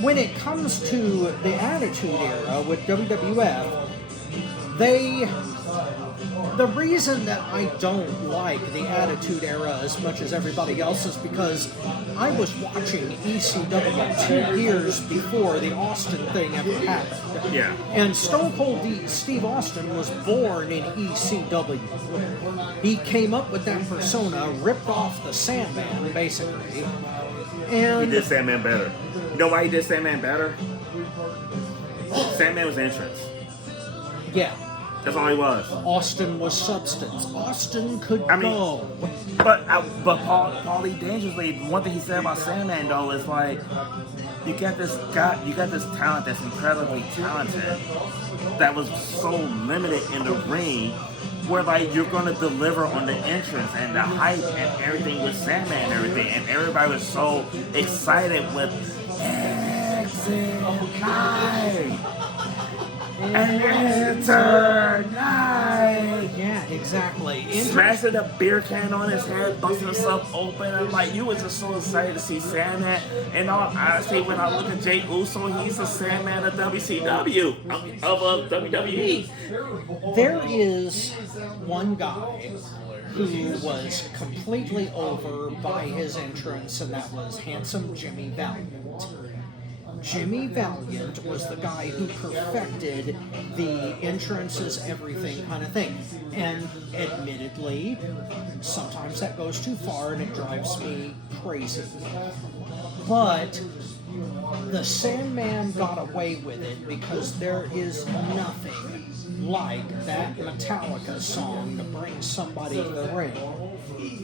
When it comes to the Attitude Era with WWF, the reason that I don't like the Attitude Era as much as everybody else is because I was watching ECW 2 years before the Austin thing ever happened. Yeah. And Stone Cold Steve Austin was born in ECW. He came up with that persona, ripped off the Sandman, basically. And He did Sandman better. You know why he did Sandman better? Sandman was entrance. yeah, That's all he was. Austin was substance. Austin could go. But Paulie Dangerously, one thing he said about Sandman though is like, you got this talent that's incredibly talented that was so limited in the ring, where like you're gonna deliver on the entrance and the hype and everything with Sandman and everything, and everybody was so excited with Exit Night. Enter Night. Yeah, exactly. Smashing a beer can on his head, busting himself open. I'm like, you was just so excited to see Sandman. And all honesty, when I look at Jay Uso, he's the Sandman of WCW, of WWE. There is one guy who was completely over by his entrance, and that was handsome Jimmy Valiant. Jimmy Valiant was the guy who perfected the entrances, everything kind of thing. And admittedly, sometimes that goes too far and it drives me crazy. But the Sandman got away with it because there is nothing like that Metallica song to bring somebody to the ring.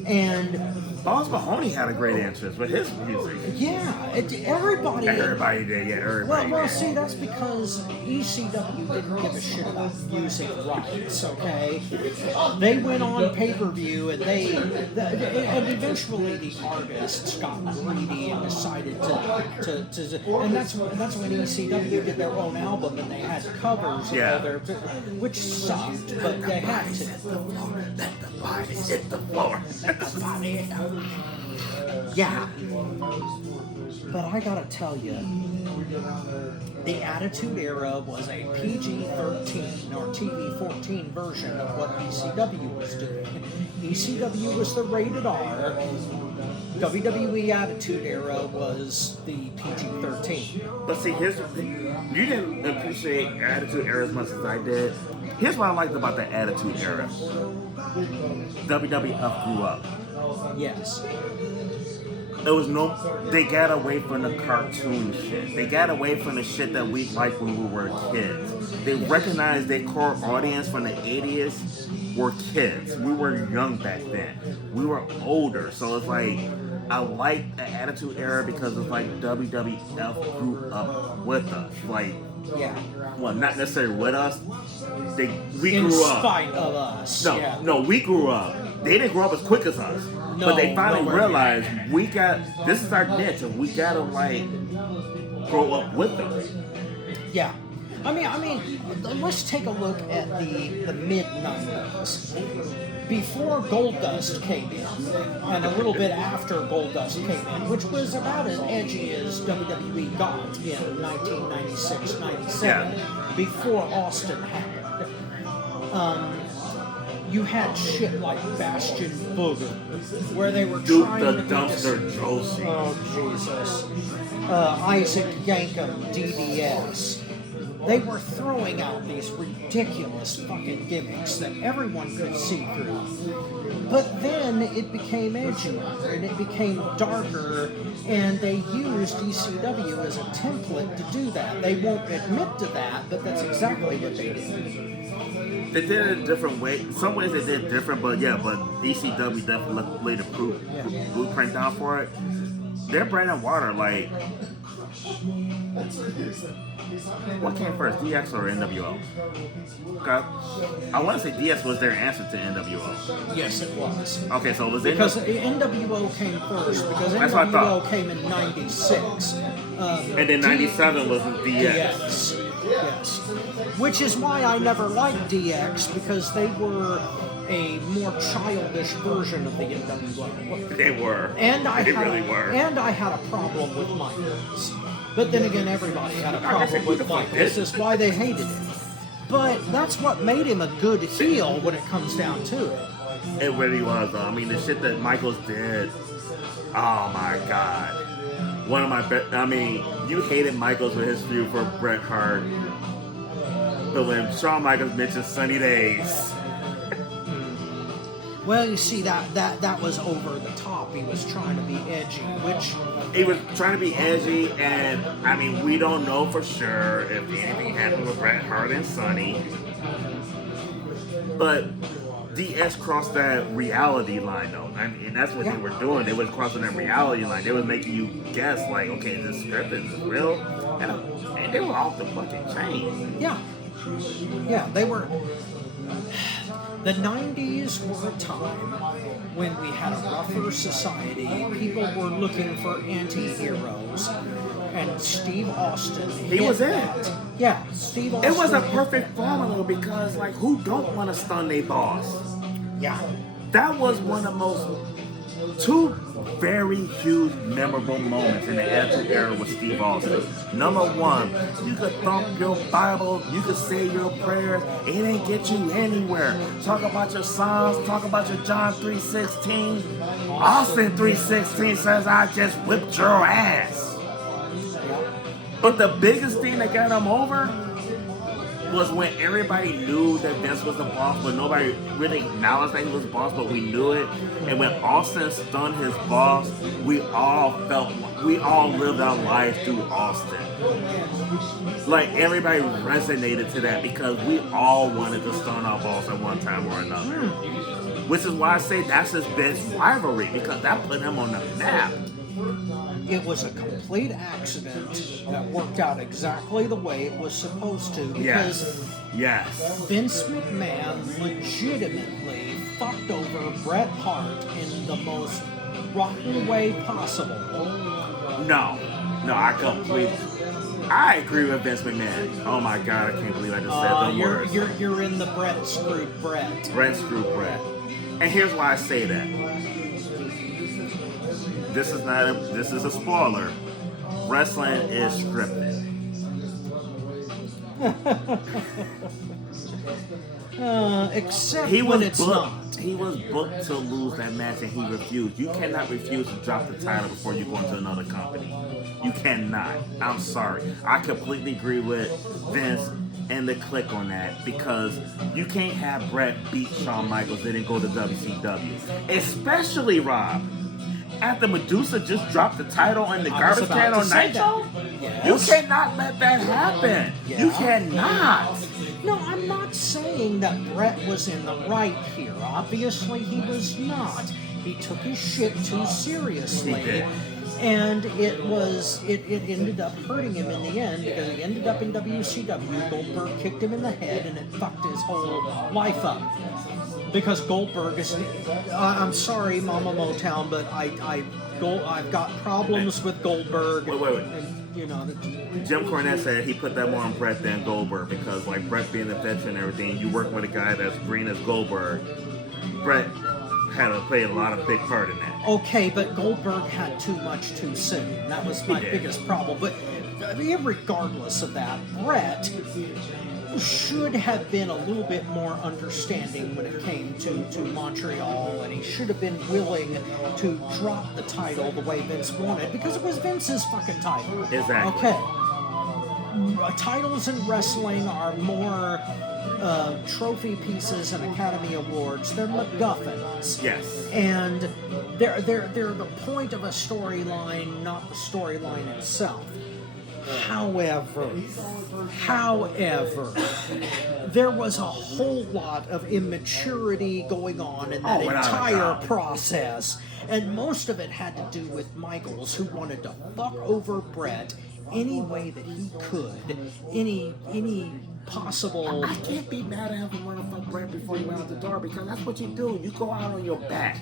And Boss Mahoney had a great entrance with his music. yeah, everybody did, yeah, everybody well, did. see, that's because ECW didn't give a shit about music rights, okay? They went on pay-per-view, and and eventually the artists got greedy and decided to and that's when ECW did their own album, and they had covers of all their, which sucked, but they had to. Let the body hit the floor. Let the body. Yeah. But I gotta tell you, the Attitude Era was a PG-13 or TV-14 version of what ECW was doing. ECW was the rated R. WWE Attitude Era was the PG-13. But see, here's the thing. You didn't appreciate Attitude Era as much as I did. Here's what I liked about the Attitude Era. WWF grew up. Yes. They got away from the cartoon shit. They got away from the shit that we liked when we were kids. They recognized their core audience from the 80s were kids. We were young back then. We were older. So it's like, I like the Attitude Era because it's like WWF grew up with us. Like, Yeah. well, not necessarily with us. We In grew up. spite of us. Yeah. No, we grew up. They didn't grow up as quick as us. But they finally realized this is our niche, and we gotta like grow up with them. Yeah. I mean, let's take a look at the mid-90s. before Goldust came in, and a little bit after Goldust came in, which was about as edgy as WWE got in 1996-97, before Austin happened. You had shit like Bastion Booger, where they were trying the to dumpster Josie. Oh Jesus! Isaac Yankem, DDS. They were throwing out these ridiculous fucking gimmicks that everyone could see through. But then it became edgier and it became darker, and they used ECW as a template to do that. They won't admit to that, but that's exactly what they did. They did it a different way. In some ways they did it different, but ECW definitely laid a blueprint down for it. They're bread and water, like. What came first, DX or NWO? Okay. I want to say DX was their answer to NWO. Yes, it was. Okay, so it was because NWO came first, because That's what I NWO thought. came in '96. And then '97 was DX. Yes. Which is why I never liked DX, because they were a more childish version of the NWO. They were. They really were. And I had a problem with Michaels. But then again, everybody had a problem with Michaels. That's why they hated him. But that's what made him a good heel when it comes down to it. It really was, though. I mean, the shit that Michaels did. Oh my God. One of my best. I mean, you hated Michaels with his feud for Bret Hart. But when Shawn Michaels mentioned Sunny Days. Well, you see, that was over the top. He was trying to be edgy, which... He was trying to be edgy, and, I mean, we don't know for sure if anything happened with Bret Hart and Sunny. But DS crossed that reality line, though. I mean, and that's what they were doing. They was crossing that reality line. They was making you guess, like, okay, is this script? Is this real? And they were off the fucking chain. Yeah, they were... The 90s were a time when we had a rougher society. People were looking for anti-heroes. And Steve Austin... He was in it. Yeah, Steve Austin... It was a perfect formula because, like, who don't want to stun their boss? Yeah. That was one of the most... Two very huge, memorable moments in the Attitude Era with Steve Austin. Number one, you could thump your Bible, you could say your prayers, it ain't get you anywhere. Talk about your Psalms, talk about your John 3:16. Austin 3:16 says, I just whipped your ass. But the biggest thing that got him over was when everybody knew that Vince was the boss, but nobody really acknowledged that he was the boss, but we knew it. And when Austin stunned his boss, we all lived our lives through Austin. Like, everybody resonated to that because we all wanted to stun our boss at one time or another. Which is why I say that's his best rivalry, because that put him on the map. It was a complete accident that worked out exactly the way it was supposed to, because Yes. Vince McMahon legitimately fucked over Bret Hart in the most rotten way possible. No, I agree with Vince McMahon. Oh my God, I can't believe I just said them words. You're in the Bret screwed Bret. Bret screwed Bret. And here's why I say that. This is a spoiler. Wrestling is scripted. Except He when was it's booked. not. He was booked to lose that match, and he refused. You cannot refuse to drop the title before you go into another company. You cannot. I'm sorry. I completely agree with Vince and the Click on that, because you can't have Bret beat Shawn Michaels and then go to WCW. Especially, Rob, after Medusa just dropped the title on the garbage can on Nitro? Yes. You cannot let that happen. Yeah. You cannot. No, I'm not saying that Bret was in the right here. Obviously, he was not. He took his shit too seriously. He did. And it ended up hurting him in the end, because he ended up in WCW. Goldberg kicked him in the head, and it fucked his whole life up. Because Goldberg is, I'm sorry, Mama Motown, but I've got problems with Goldberg. Wait. And, you know, Jim Cornette said he put that more on Bret than Goldberg, because, like, Bret being a veteran and everything, you work with a guy that's green as Goldberg. Brett had to play a lot of big part in that. Okay, but Goldberg had too much too soon. That was my biggest problem. But regardless of that, Brett should have been a little bit more understanding when it came to Montreal, and he should have been willing to drop the title the way Vince wanted, because it was Vince's fucking title. Exactly. Okay. Titles in wrestling are more trophy pieces and Academy Awards. They're MacGuffins. Yes. And they're the point of a storyline, not the storyline itself. However, there was a whole lot of immaturity going on in that entire process, and most of it had to do with Michaels, who wanted to fuck over Brett any way that he could, any possible. I can't be mad at him for wanting to fuck Brett before he went out the door, because that's what you do. You go out on your back.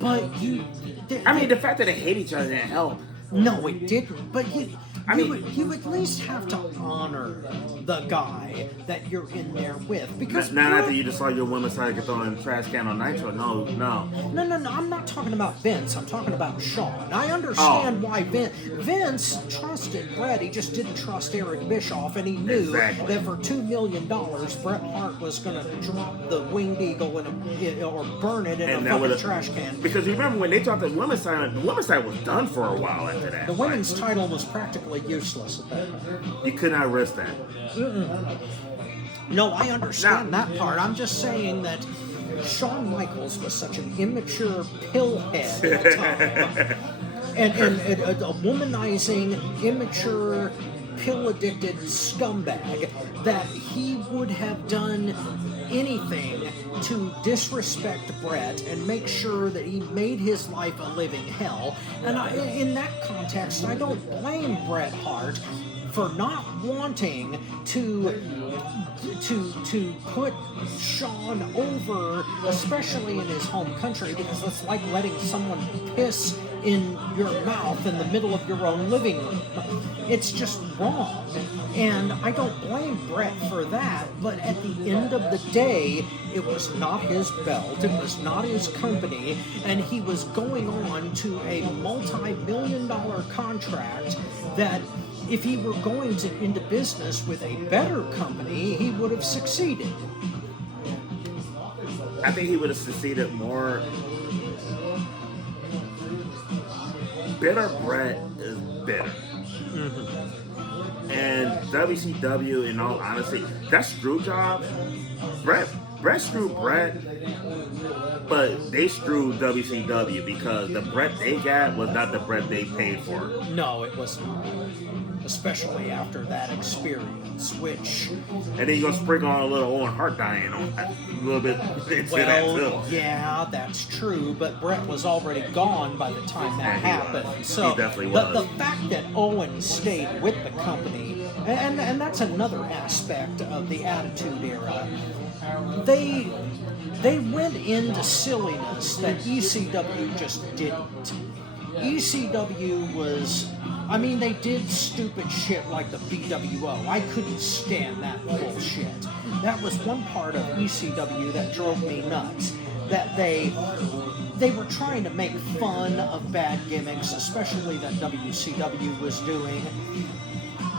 But the fact that they hate each other didn't help. No, it didn't. But you at least have to honor the guy that you're in there with, because not after you just saw your women's side get thrown in the trash can on Nitro. No. I'm not talking about Vince. I'm talking about Shawn. I understand why Vince trusted Brett. He just didn't trust Eric Bischoff, and he knew that for $2 million, Bret Hart was going to drop the Winged Eagle or burn it in a fucking trash can. Because you remember when they dropped the women's side was done for a while after that. The women's title was practically useless at that point. You could not risk that. No, I understand that part. I'm just saying that Shawn Michaels was such an immature pillhead at the time. and a womanizing, immature, pill-addicted scumbag, that he would have done anything to disrespect Brett and make sure that he made his life a living hell. And in that context, I don't blame Bret Hart for not wanting to put Shawn over, especially in his home country, because it's like letting someone piss in your mouth in the middle of your own living room. It's just wrong. And I don't blame Brett for that, but at the end of the day, it was not his belt, it was not his company, and he was going on to a multi-million-dollar contract that, if he were going into business with a better company, he would have succeeded. I think he would have succeeded more. Bitter Brett is bitter. Mm-hmm. And WCW, in all honesty, that screw job, Brett screwed Brett, but they screwed WCW, because the Brett they got was not the Brett they paid for. No, it was not. Especially after that experience, which... And then you're going to sprinkle on a little Owen Hart dying on a little bit into that too. Yeah, that's true, but Brett was already gone by the time that happened. So he definitely was. The fact that Owen stayed with the company, and that's another aspect of the Attitude Era, they went into silliness that ECW just didn't. ECW was... they did stupid shit like the BWO. I couldn't stand that bullshit. That was one part of ECW that drove me nuts. That they were trying to make fun of bad gimmicks, especially that WCW was doing.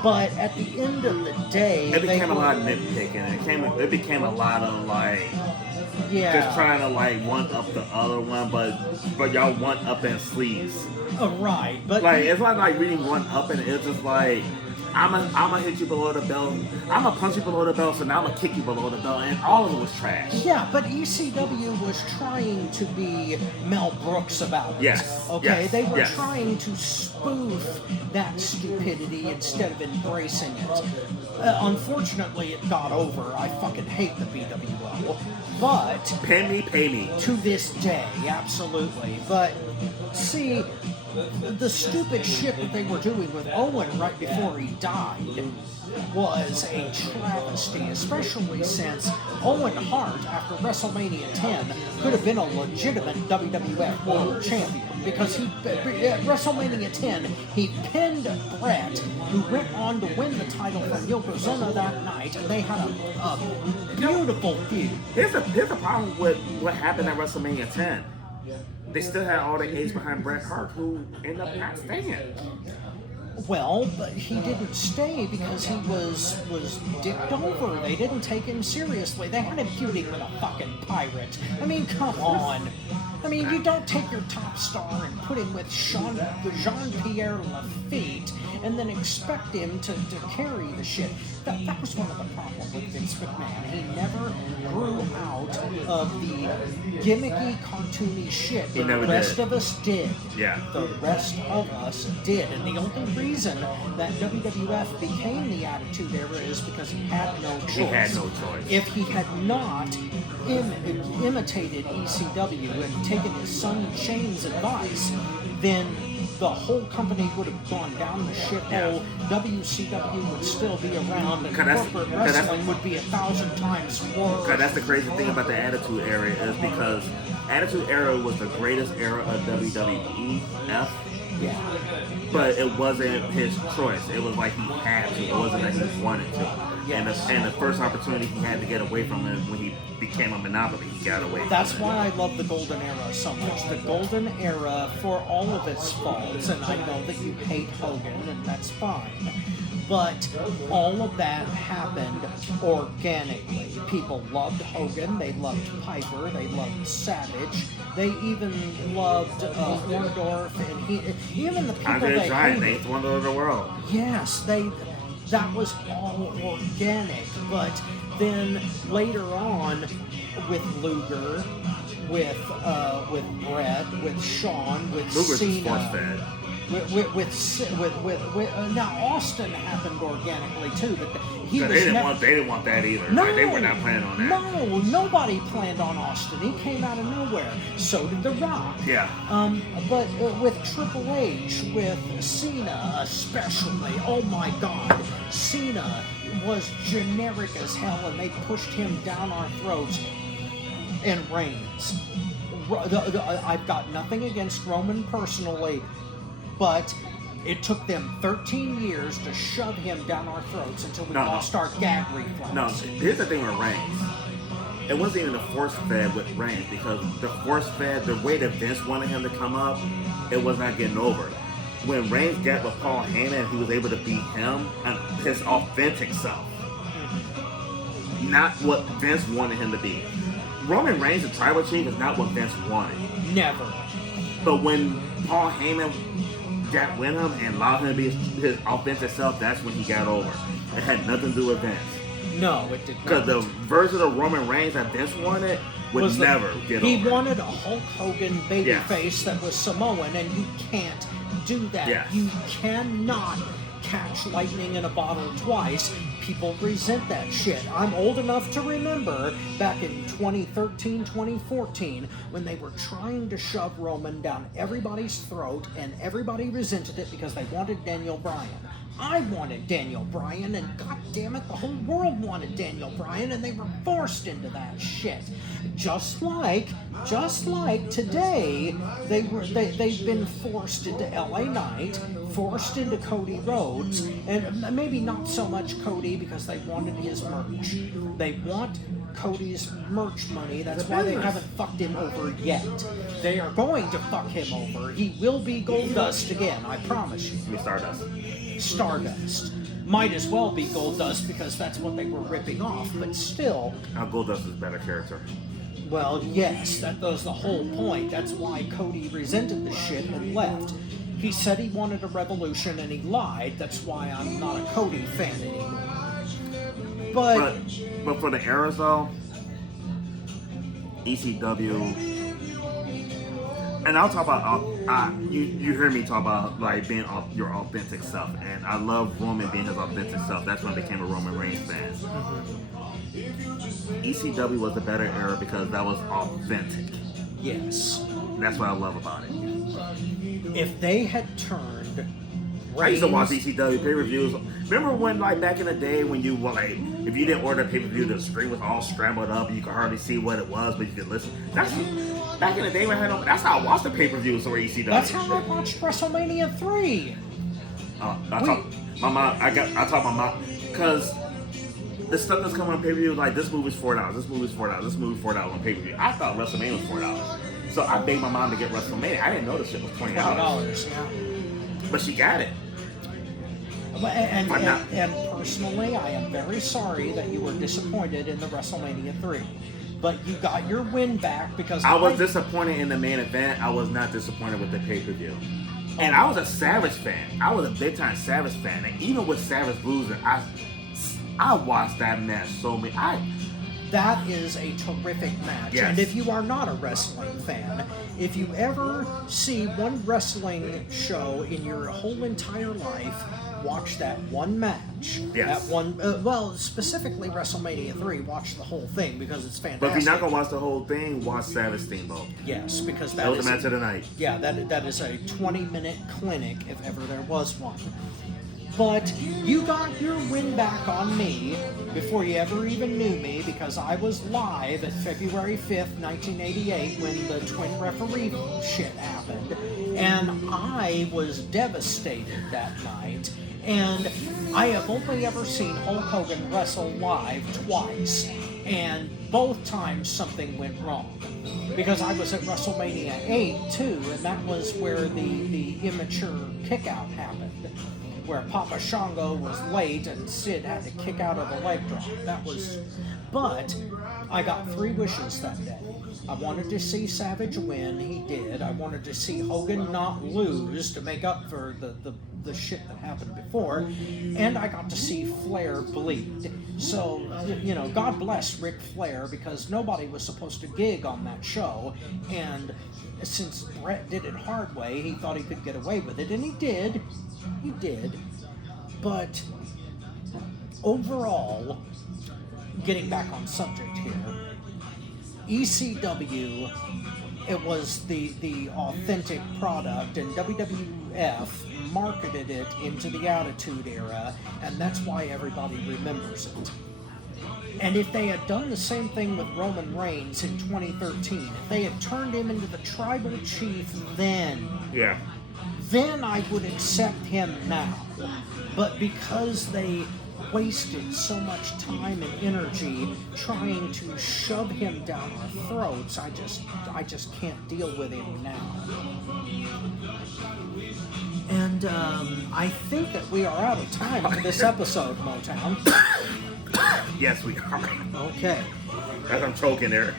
But at the end of the day, it became a lot of nitpicking. It became a lot of just trying to one up the other one, but y'all one up in sleeves. Right, but it's not like reading one up, and it's just like, I'm gonna hit you below the belt, I'm gonna punch you below the belt, so now I'm gonna kick you below the belt, and all of it was trash. Yeah, but ECW was trying to be Mel Brooks about it. Yes. Okay, yes, they were yes. trying to spoof that stupidity instead of embracing it. Unfortunately, it got over. I fucking hate the BWO, but pay me. To this day, absolutely. But see, the stupid shit that they were doing with Owen right before he died was a travesty, especially since Owen Hart, after WrestleMania 10, could have been a legitimate WWF World Champion because at WrestleMania 10, he pinned Bret, who went on to win the title from Yokozuna that night, and they had a beautiful feud. Here's the problem with what happened at WrestleMania 10. They still had all the age behind Bret Hart, who ended up not staying. Well, but he didn't stay because he was dicked over. They didn't take him seriously. They had him feuding with a fucking pirate. I mean, come on. I mean, you don't take your top star and put him with Jean-Pierre Lafitte and then expect him to carry the shit. That was one of the problems with Vince McMahon. He never grew out of the gimmicky, cartoony shit. He never the rest did. of us did. Yeah. The rest of us did. And the only reason that WWF became the Attitude Era is because he had no choice. He had no choice. If he had not imitated ECW and taken his son Shane's advice, then the whole company would have gone down the shithole. WCW would still be around, and corporate wrestling would be 1,000 times worse. That's the crazy thing about the Attitude Era is because Attitude Era was the greatest era of WWEF. Yeah. But it wasn't his choice. It was like he had to. It wasn't that he wanted to. Yes. And the first opportunity he had to get away from it when he became a monopoly, he got away from That's it. why I love the Golden Era so much. The Golden Era, for all of its faults, and I know that you hate Hogan, and that's fine, but all of that happened organically. People loved Hogan, they loved Piper, they loved Savage, they even loved Orndorff, and even the people Andre they the Giant, hated. eighth wonder of the world. Yes, that was all organic, but then later on with Luger, with Brett, with Shawn, with Luger's Cena, force-fed. now Austin happened organically too, but he So was they didn't want that either. no, Like, they were not planning on that. No, nobody planned on Austin. He came out of nowhere. So did The Rock. Yeah. But with Triple H, with Cena especially, oh my God, Cena was generic as hell, and they pushed him down our throats. And Reigns. I've got nothing against Roman personally, but it took them 13 years to shove him down our throats until we lost our gag reflex. No, here's the thing with Reigns. It wasn't even a force fed with Reigns because the force fed, the way that Vince wanted him to come up, it was not getting over. When Reigns got with Paul Heyman, he was able to beat him and his authentic self. Not what Vince wanted him to be. Roman Reigns, the tribal chief, is not what Vince wanted. Never. But when Paul Heyman got with him and allowed him to be his authentic self, that's when he got over. It had nothing to do with Vince. No, it did not. Because the version of Roman Reigns that Vince wanted would never get over. He wanted a Hulk Hogan babyface Yes. that was Samoan, and you can't do that. Yes. You cannot catch lightning in a bottle twice. People resent that shit. I'm old enough to remember back in 2013, 2014, when they were trying to shove Roman down everybody's throat, and everybody resented it because they wanted Daniel Bryan. I wanted Daniel Bryan, and god damn it, the whole world wanted Daniel Bryan, and they were forced into that shit. Just like today, they've been forced into LA Knight, forced into Cody Rhodes, and maybe not so much Cody because they wanted his merch. They want Cody's merch money. That's why they haven't fucked him over yet. They are going to fuck him over. He will be Goldust again, I promise you. Me Stardust. Stardust. Might as well be Goldust because that's what they were ripping off, but still. Now Goldust is a better character. Well, yes, that was the whole point. That's why Cody resented the shit and left. He said he wanted a revolution and he lied. That's why I'm not a Cody fan anymore. But for the eras though, ECW, and I'll talk about you hear me talk about like being your authentic self, and I love Roman being his authentic self. That's when I became a Roman Reigns fan. ECW was the better era because that was authentic. yes, That's what I love about it. if they had turned I used to watch Reigns. ECW pay-per-views. Remember when, like, back in the day when you were, like, if you didn't order a pay-per-view, the screen was all scrambled up and you could hardly see what it was, but you could listen. That's back in the day when I had no, that's how I watched the pay-per-views for ECW. That's how I watched WrestleMania 3. I taught my mom, because the stuff that's coming on pay-per-view, like, this movie's $4, this movie's $4, this movie's $4 on pay-per-view. I thought WrestleMania was $4. So I begged my mom to get WrestleMania. I didn't know this shit was $20. $20, yeah. But she got it. And personally, I am very sorry that you were disappointed in the WrestleMania 3. But you got your win back because I was disappointed in the main event. I was not disappointed with the pay-per-view. And I was a Savage fan. I was a big-time Savage fan. And even with Savage losing, I watched that match so many. That is a terrific match. Yes. And if you are not a wrestling fan, if you ever see one wrestling show in your whole entire life, watch that one match. Yes. That one, specifically WrestleMania 3, watch the whole thing because it's fantastic. But if you're not going to watch the whole thing, watch Savage Steamboat. Yes, because That was the match of the night. Yeah, that is a 20-minute clinic if ever there was one. But you got your win back on me before you ever even knew me because I was live at February 5th, 1988 when the twin referee shit happened. And I was devastated that night. And I have only ever seen Hulk Hogan wrestle live twice. And both times something went wrong. Because I was at WrestleMania 8 too, and that was where the immature kickout happened. Where Papa Shango was late and Sid had to kick out of the leg drop. But I got 3 wishes that day. I wanted to see Savage win, he did. I wanted to see Hogan not lose to make up for the shit that happened before. And I got to see Flair bleed. So, God bless Ric Flair because nobody was supposed to gig on that show. And since Brett did it hard way, he thought he could get away with it, and he did. He did. But overall, getting back on subject here, ECW, it was the authentic product, and WWF marketed it into the Attitude Era, and that's why everybody remembers it. And if they had done the same thing with Roman Reigns in 2013, if they had turned him into the tribal chief then I would accept him now. But because they wasted so much time and energy trying to shove him down our throats, I just can't deal with him now. And I think that we are out of time for this episode, Motown. Yes, we are. Okay. As I'm choking there.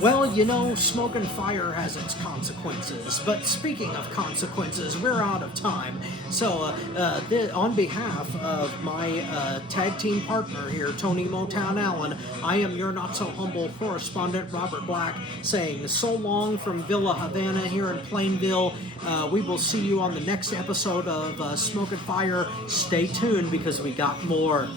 Well, smoke and fire has its consequences. But speaking of consequences, we're out of time. So, on behalf of my tag team partner here, Tony Motown Allen, I am your not-so-humble correspondent, Robert Black, saying so long from Villa Havana here in Plainville. We will see you on the next episode of Smoke and Fire. Stay tuned because we got more.